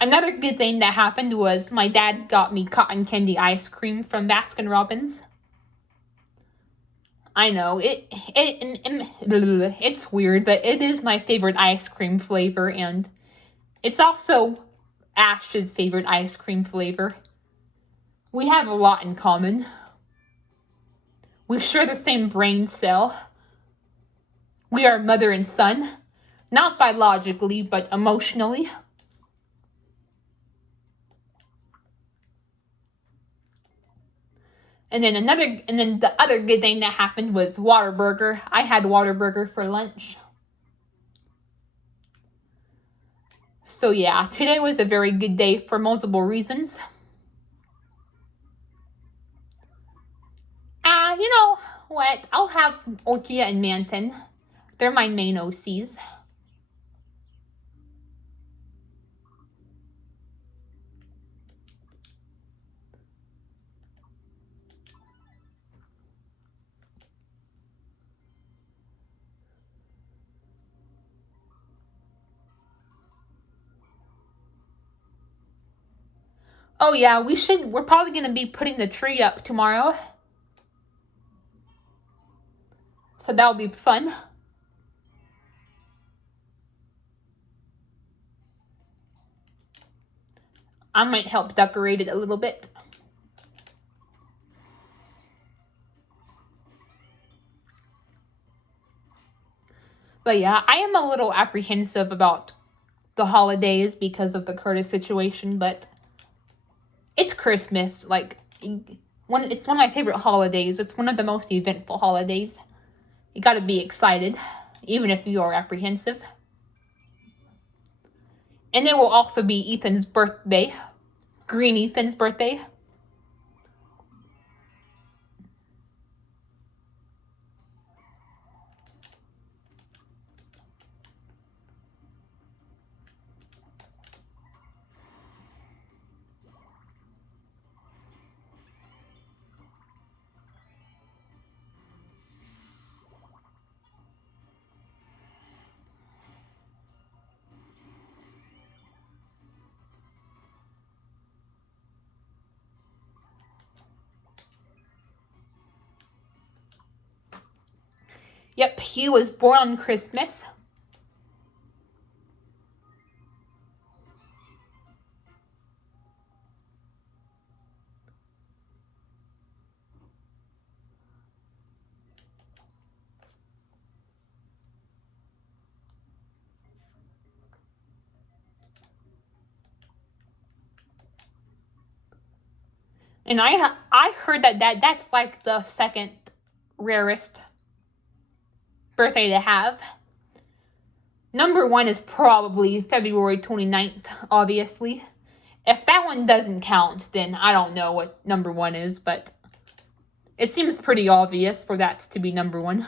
Another good thing that happened was my dad got me cotton candy ice cream from Baskin Robbins. I know, it's weird, but it is my favorite ice cream flavor, and it's also Ash's favorite ice cream flavor. We have a lot in common. We share the same brain cell. We are mother and son, not biologically, but emotionally. And then the other good thing that happened was Whataburger. I had Whataburger for lunch. So yeah, today was a very good day for multiple reasons. You know what? I'll have Orkia and Manton. They're my main OCs. Oh yeah, we're probably going to be putting the tree up tomorrow. So that'll be fun. I might help decorate it a little bit. But yeah, I am a little apprehensive about the holidays because of the Curtis situation, but it's Christmas. Like, it's one of my favorite holidays. It's one of the most eventful holidays. You gotta be excited, even if you are apprehensive. And it will also be Ethan's birthday. Green Ethan's birthday. Yep, he was born on Christmas. And I heard that's like the second rarest birthday to have. Number one is probably February 29th, obviously. If that one doesn't count, then I don't know what number one is, but it seems pretty obvious for that to be number one.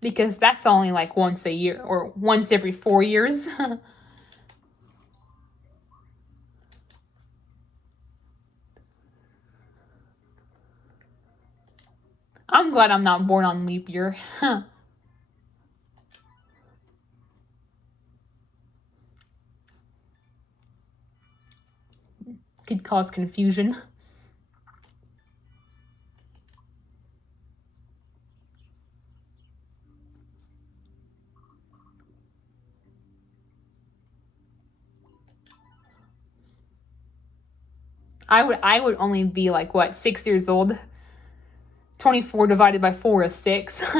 Because that's only like once a year or once every 4 years. I'm glad I'm not born on leap year. Could cause confusion. I would only be like what, 6 years old. 24 divided by 4 is 6.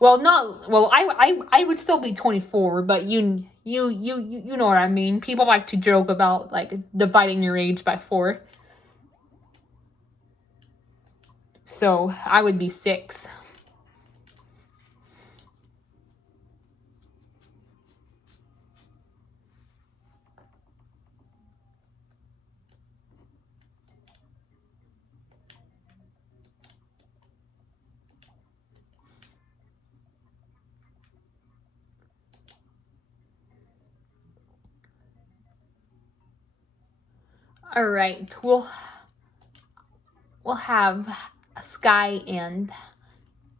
Well, not well. I would still be 24, but you know what I mean. People like to joke about like dividing your age by 4. So I would be 6. All right, we'll have Sky and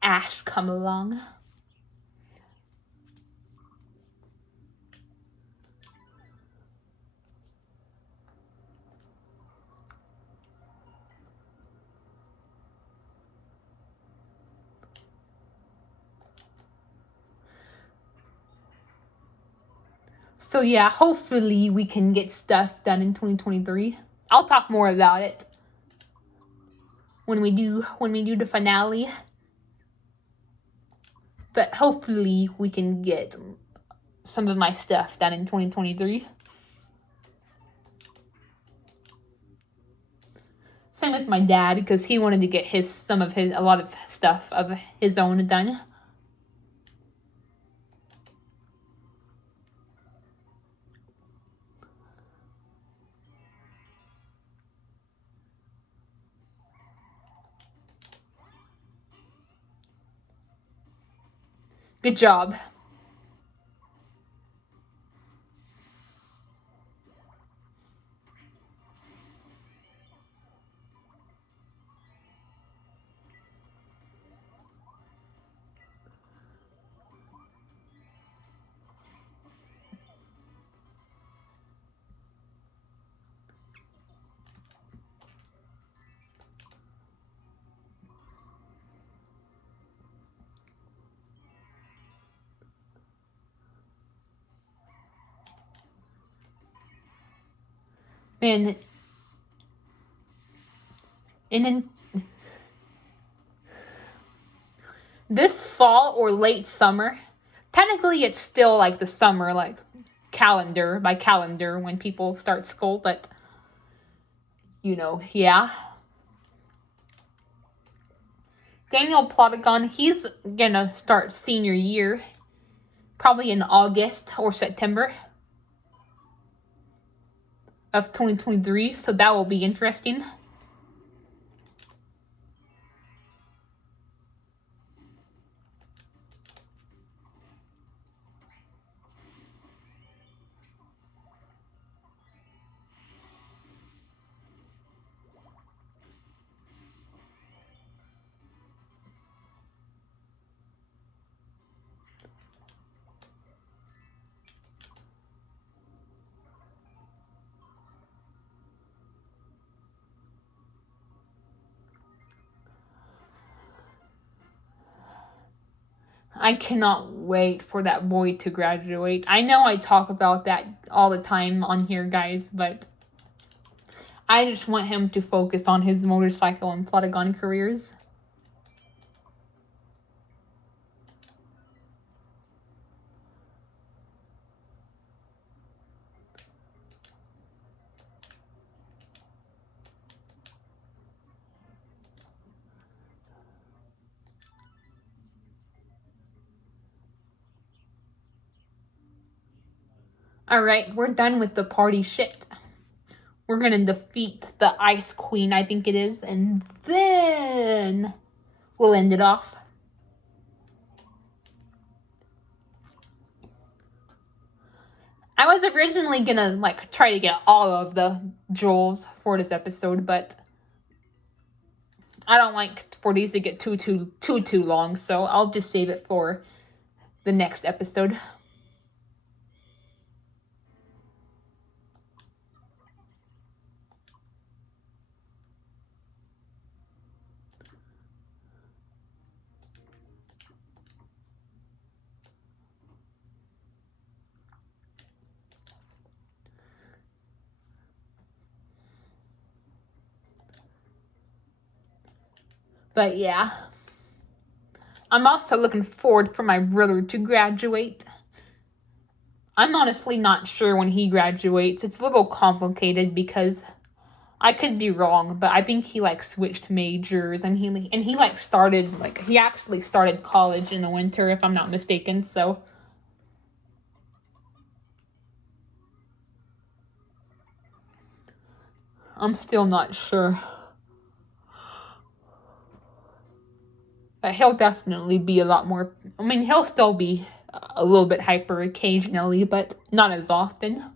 Ash come along. So yeah, hopefully we can get stuff done in 2023. I'll talk more about it when we do the finale. But hopefully we can get some of my stuff done in 2023. Same with my dad, because he wanted to get a lot of stuff of his own done. Good job. And then this fall or late summer, technically it's still like the summer, like by calendar when people start school, but yeah. Daniel Plotagon, he's gonna start senior year probably in August or September of 2023, so that will be interesting. I cannot wait for that boy to graduate. I know I talk about that all the time on here, guys, but I just want him to focus on his motorcycle and Plotagon careers. Alright, we're done with the party shit. We're gonna defeat the Ice Queen, I think it is, and then we'll end it off. I was originally gonna like try to get all of the Joels for this episode, but I don't like for these to get too long, so I'll just save it for the next episode. But yeah, I'm also looking forward for my brother to graduate. I'm honestly not sure when he graduates. It's a little complicated because I could be wrong, but I think he like switched majors and he like started like he actually started college in the winter if I'm not mistaken. So I'm still not sure. But he'll definitely be a lot more. I mean, he'll still be a little bit hyper occasionally, but not as often.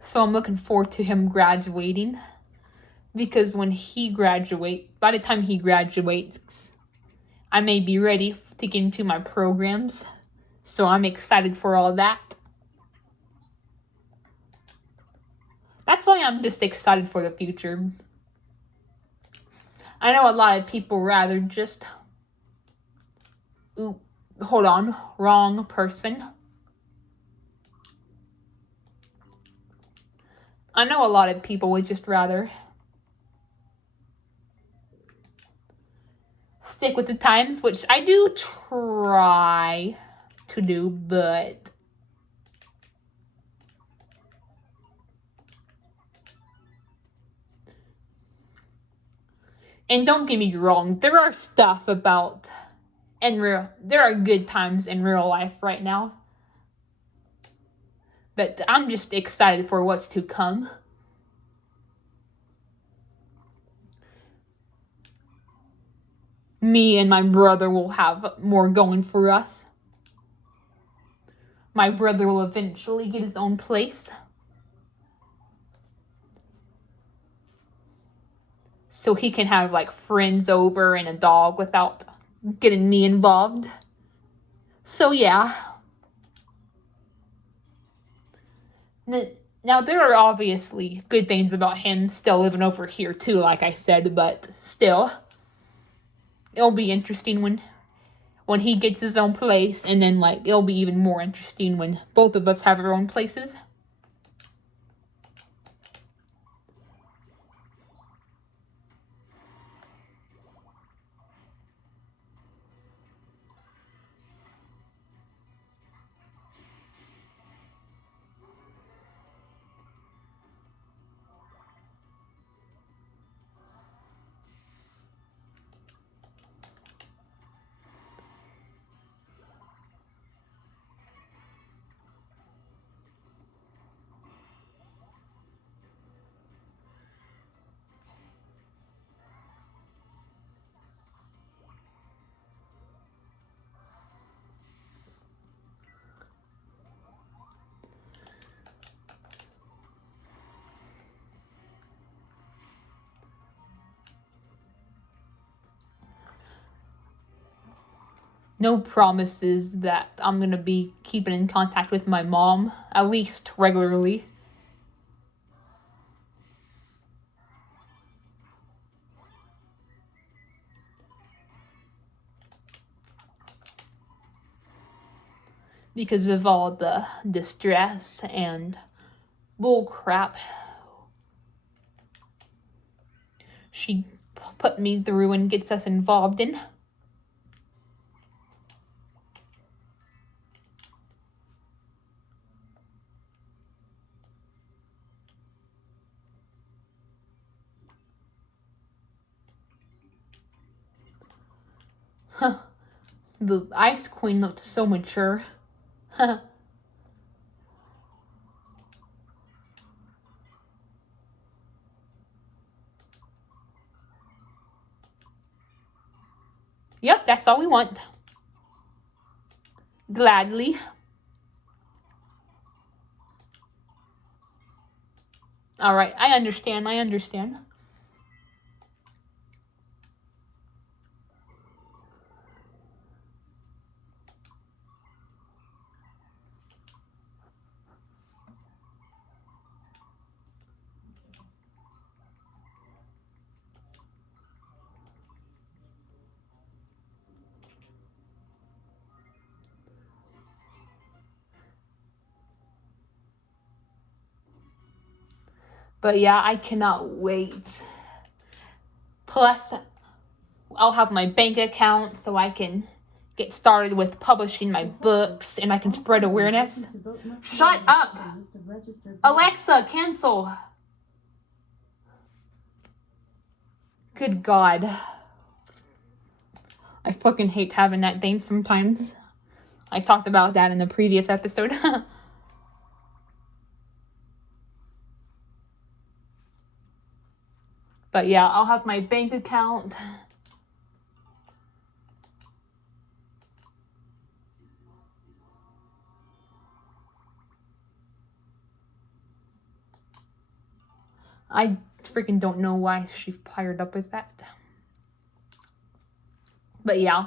So I'm looking forward to him graduating because by the time he graduates, I may be ready to get into my programs. So I'm excited for all that. That's why I'm just excited for the future. I know a lot of people rather just. Ooh, hold on, wrong person. I know a lot of people would just rather stick with the times, which I do try to do, but and don't get me wrong, there are stuff about there are good times in real life right now. But I'm just excited for what's to come. Me and my brother will have more going for us. My brother will eventually get his own place. So he can have like friends over and a dog without getting me involved. So yeah. Now there are obviously good things about him still living over here too, like I said, but still. It'll be interesting when he gets his own place, and then like it'll be even more interesting when both of us have our own places. No promises that I'm gonna be keeping in contact with my mom, at least regularly. Because of all the distress and bull crap she put me through and gets us involved in. Huh. The Ice Queen looked so mature. Yep, that's all we want. Gladly. All right, I understand. I understand. But yeah, I cannot wait. Plus, I'll have my bank account so I can get started with publishing my books and I can spread awareness. Shut up! Alexa, cancel! Good God. I fucking hate having that thing sometimes. I talked about that in the previous episode. But yeah, I'll have my bank account. I freaking don't know why she fired up with that. But yeah,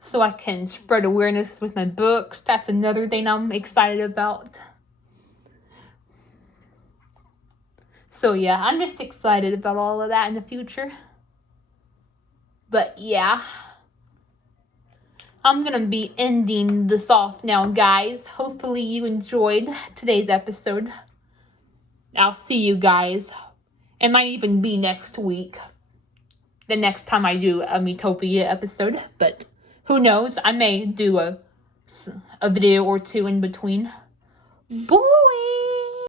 so I can spread awareness with my books. That's another thing I'm excited about. So yeah, I'm just excited about all of that in the future. But yeah, I'm gonna be ending this off now, guys. Hopefully you enjoyed today's episode. I'll see you guys. It might even be next week. The next time I do a Miitopia episode. But who knows? I may do a video or two in between. Boo!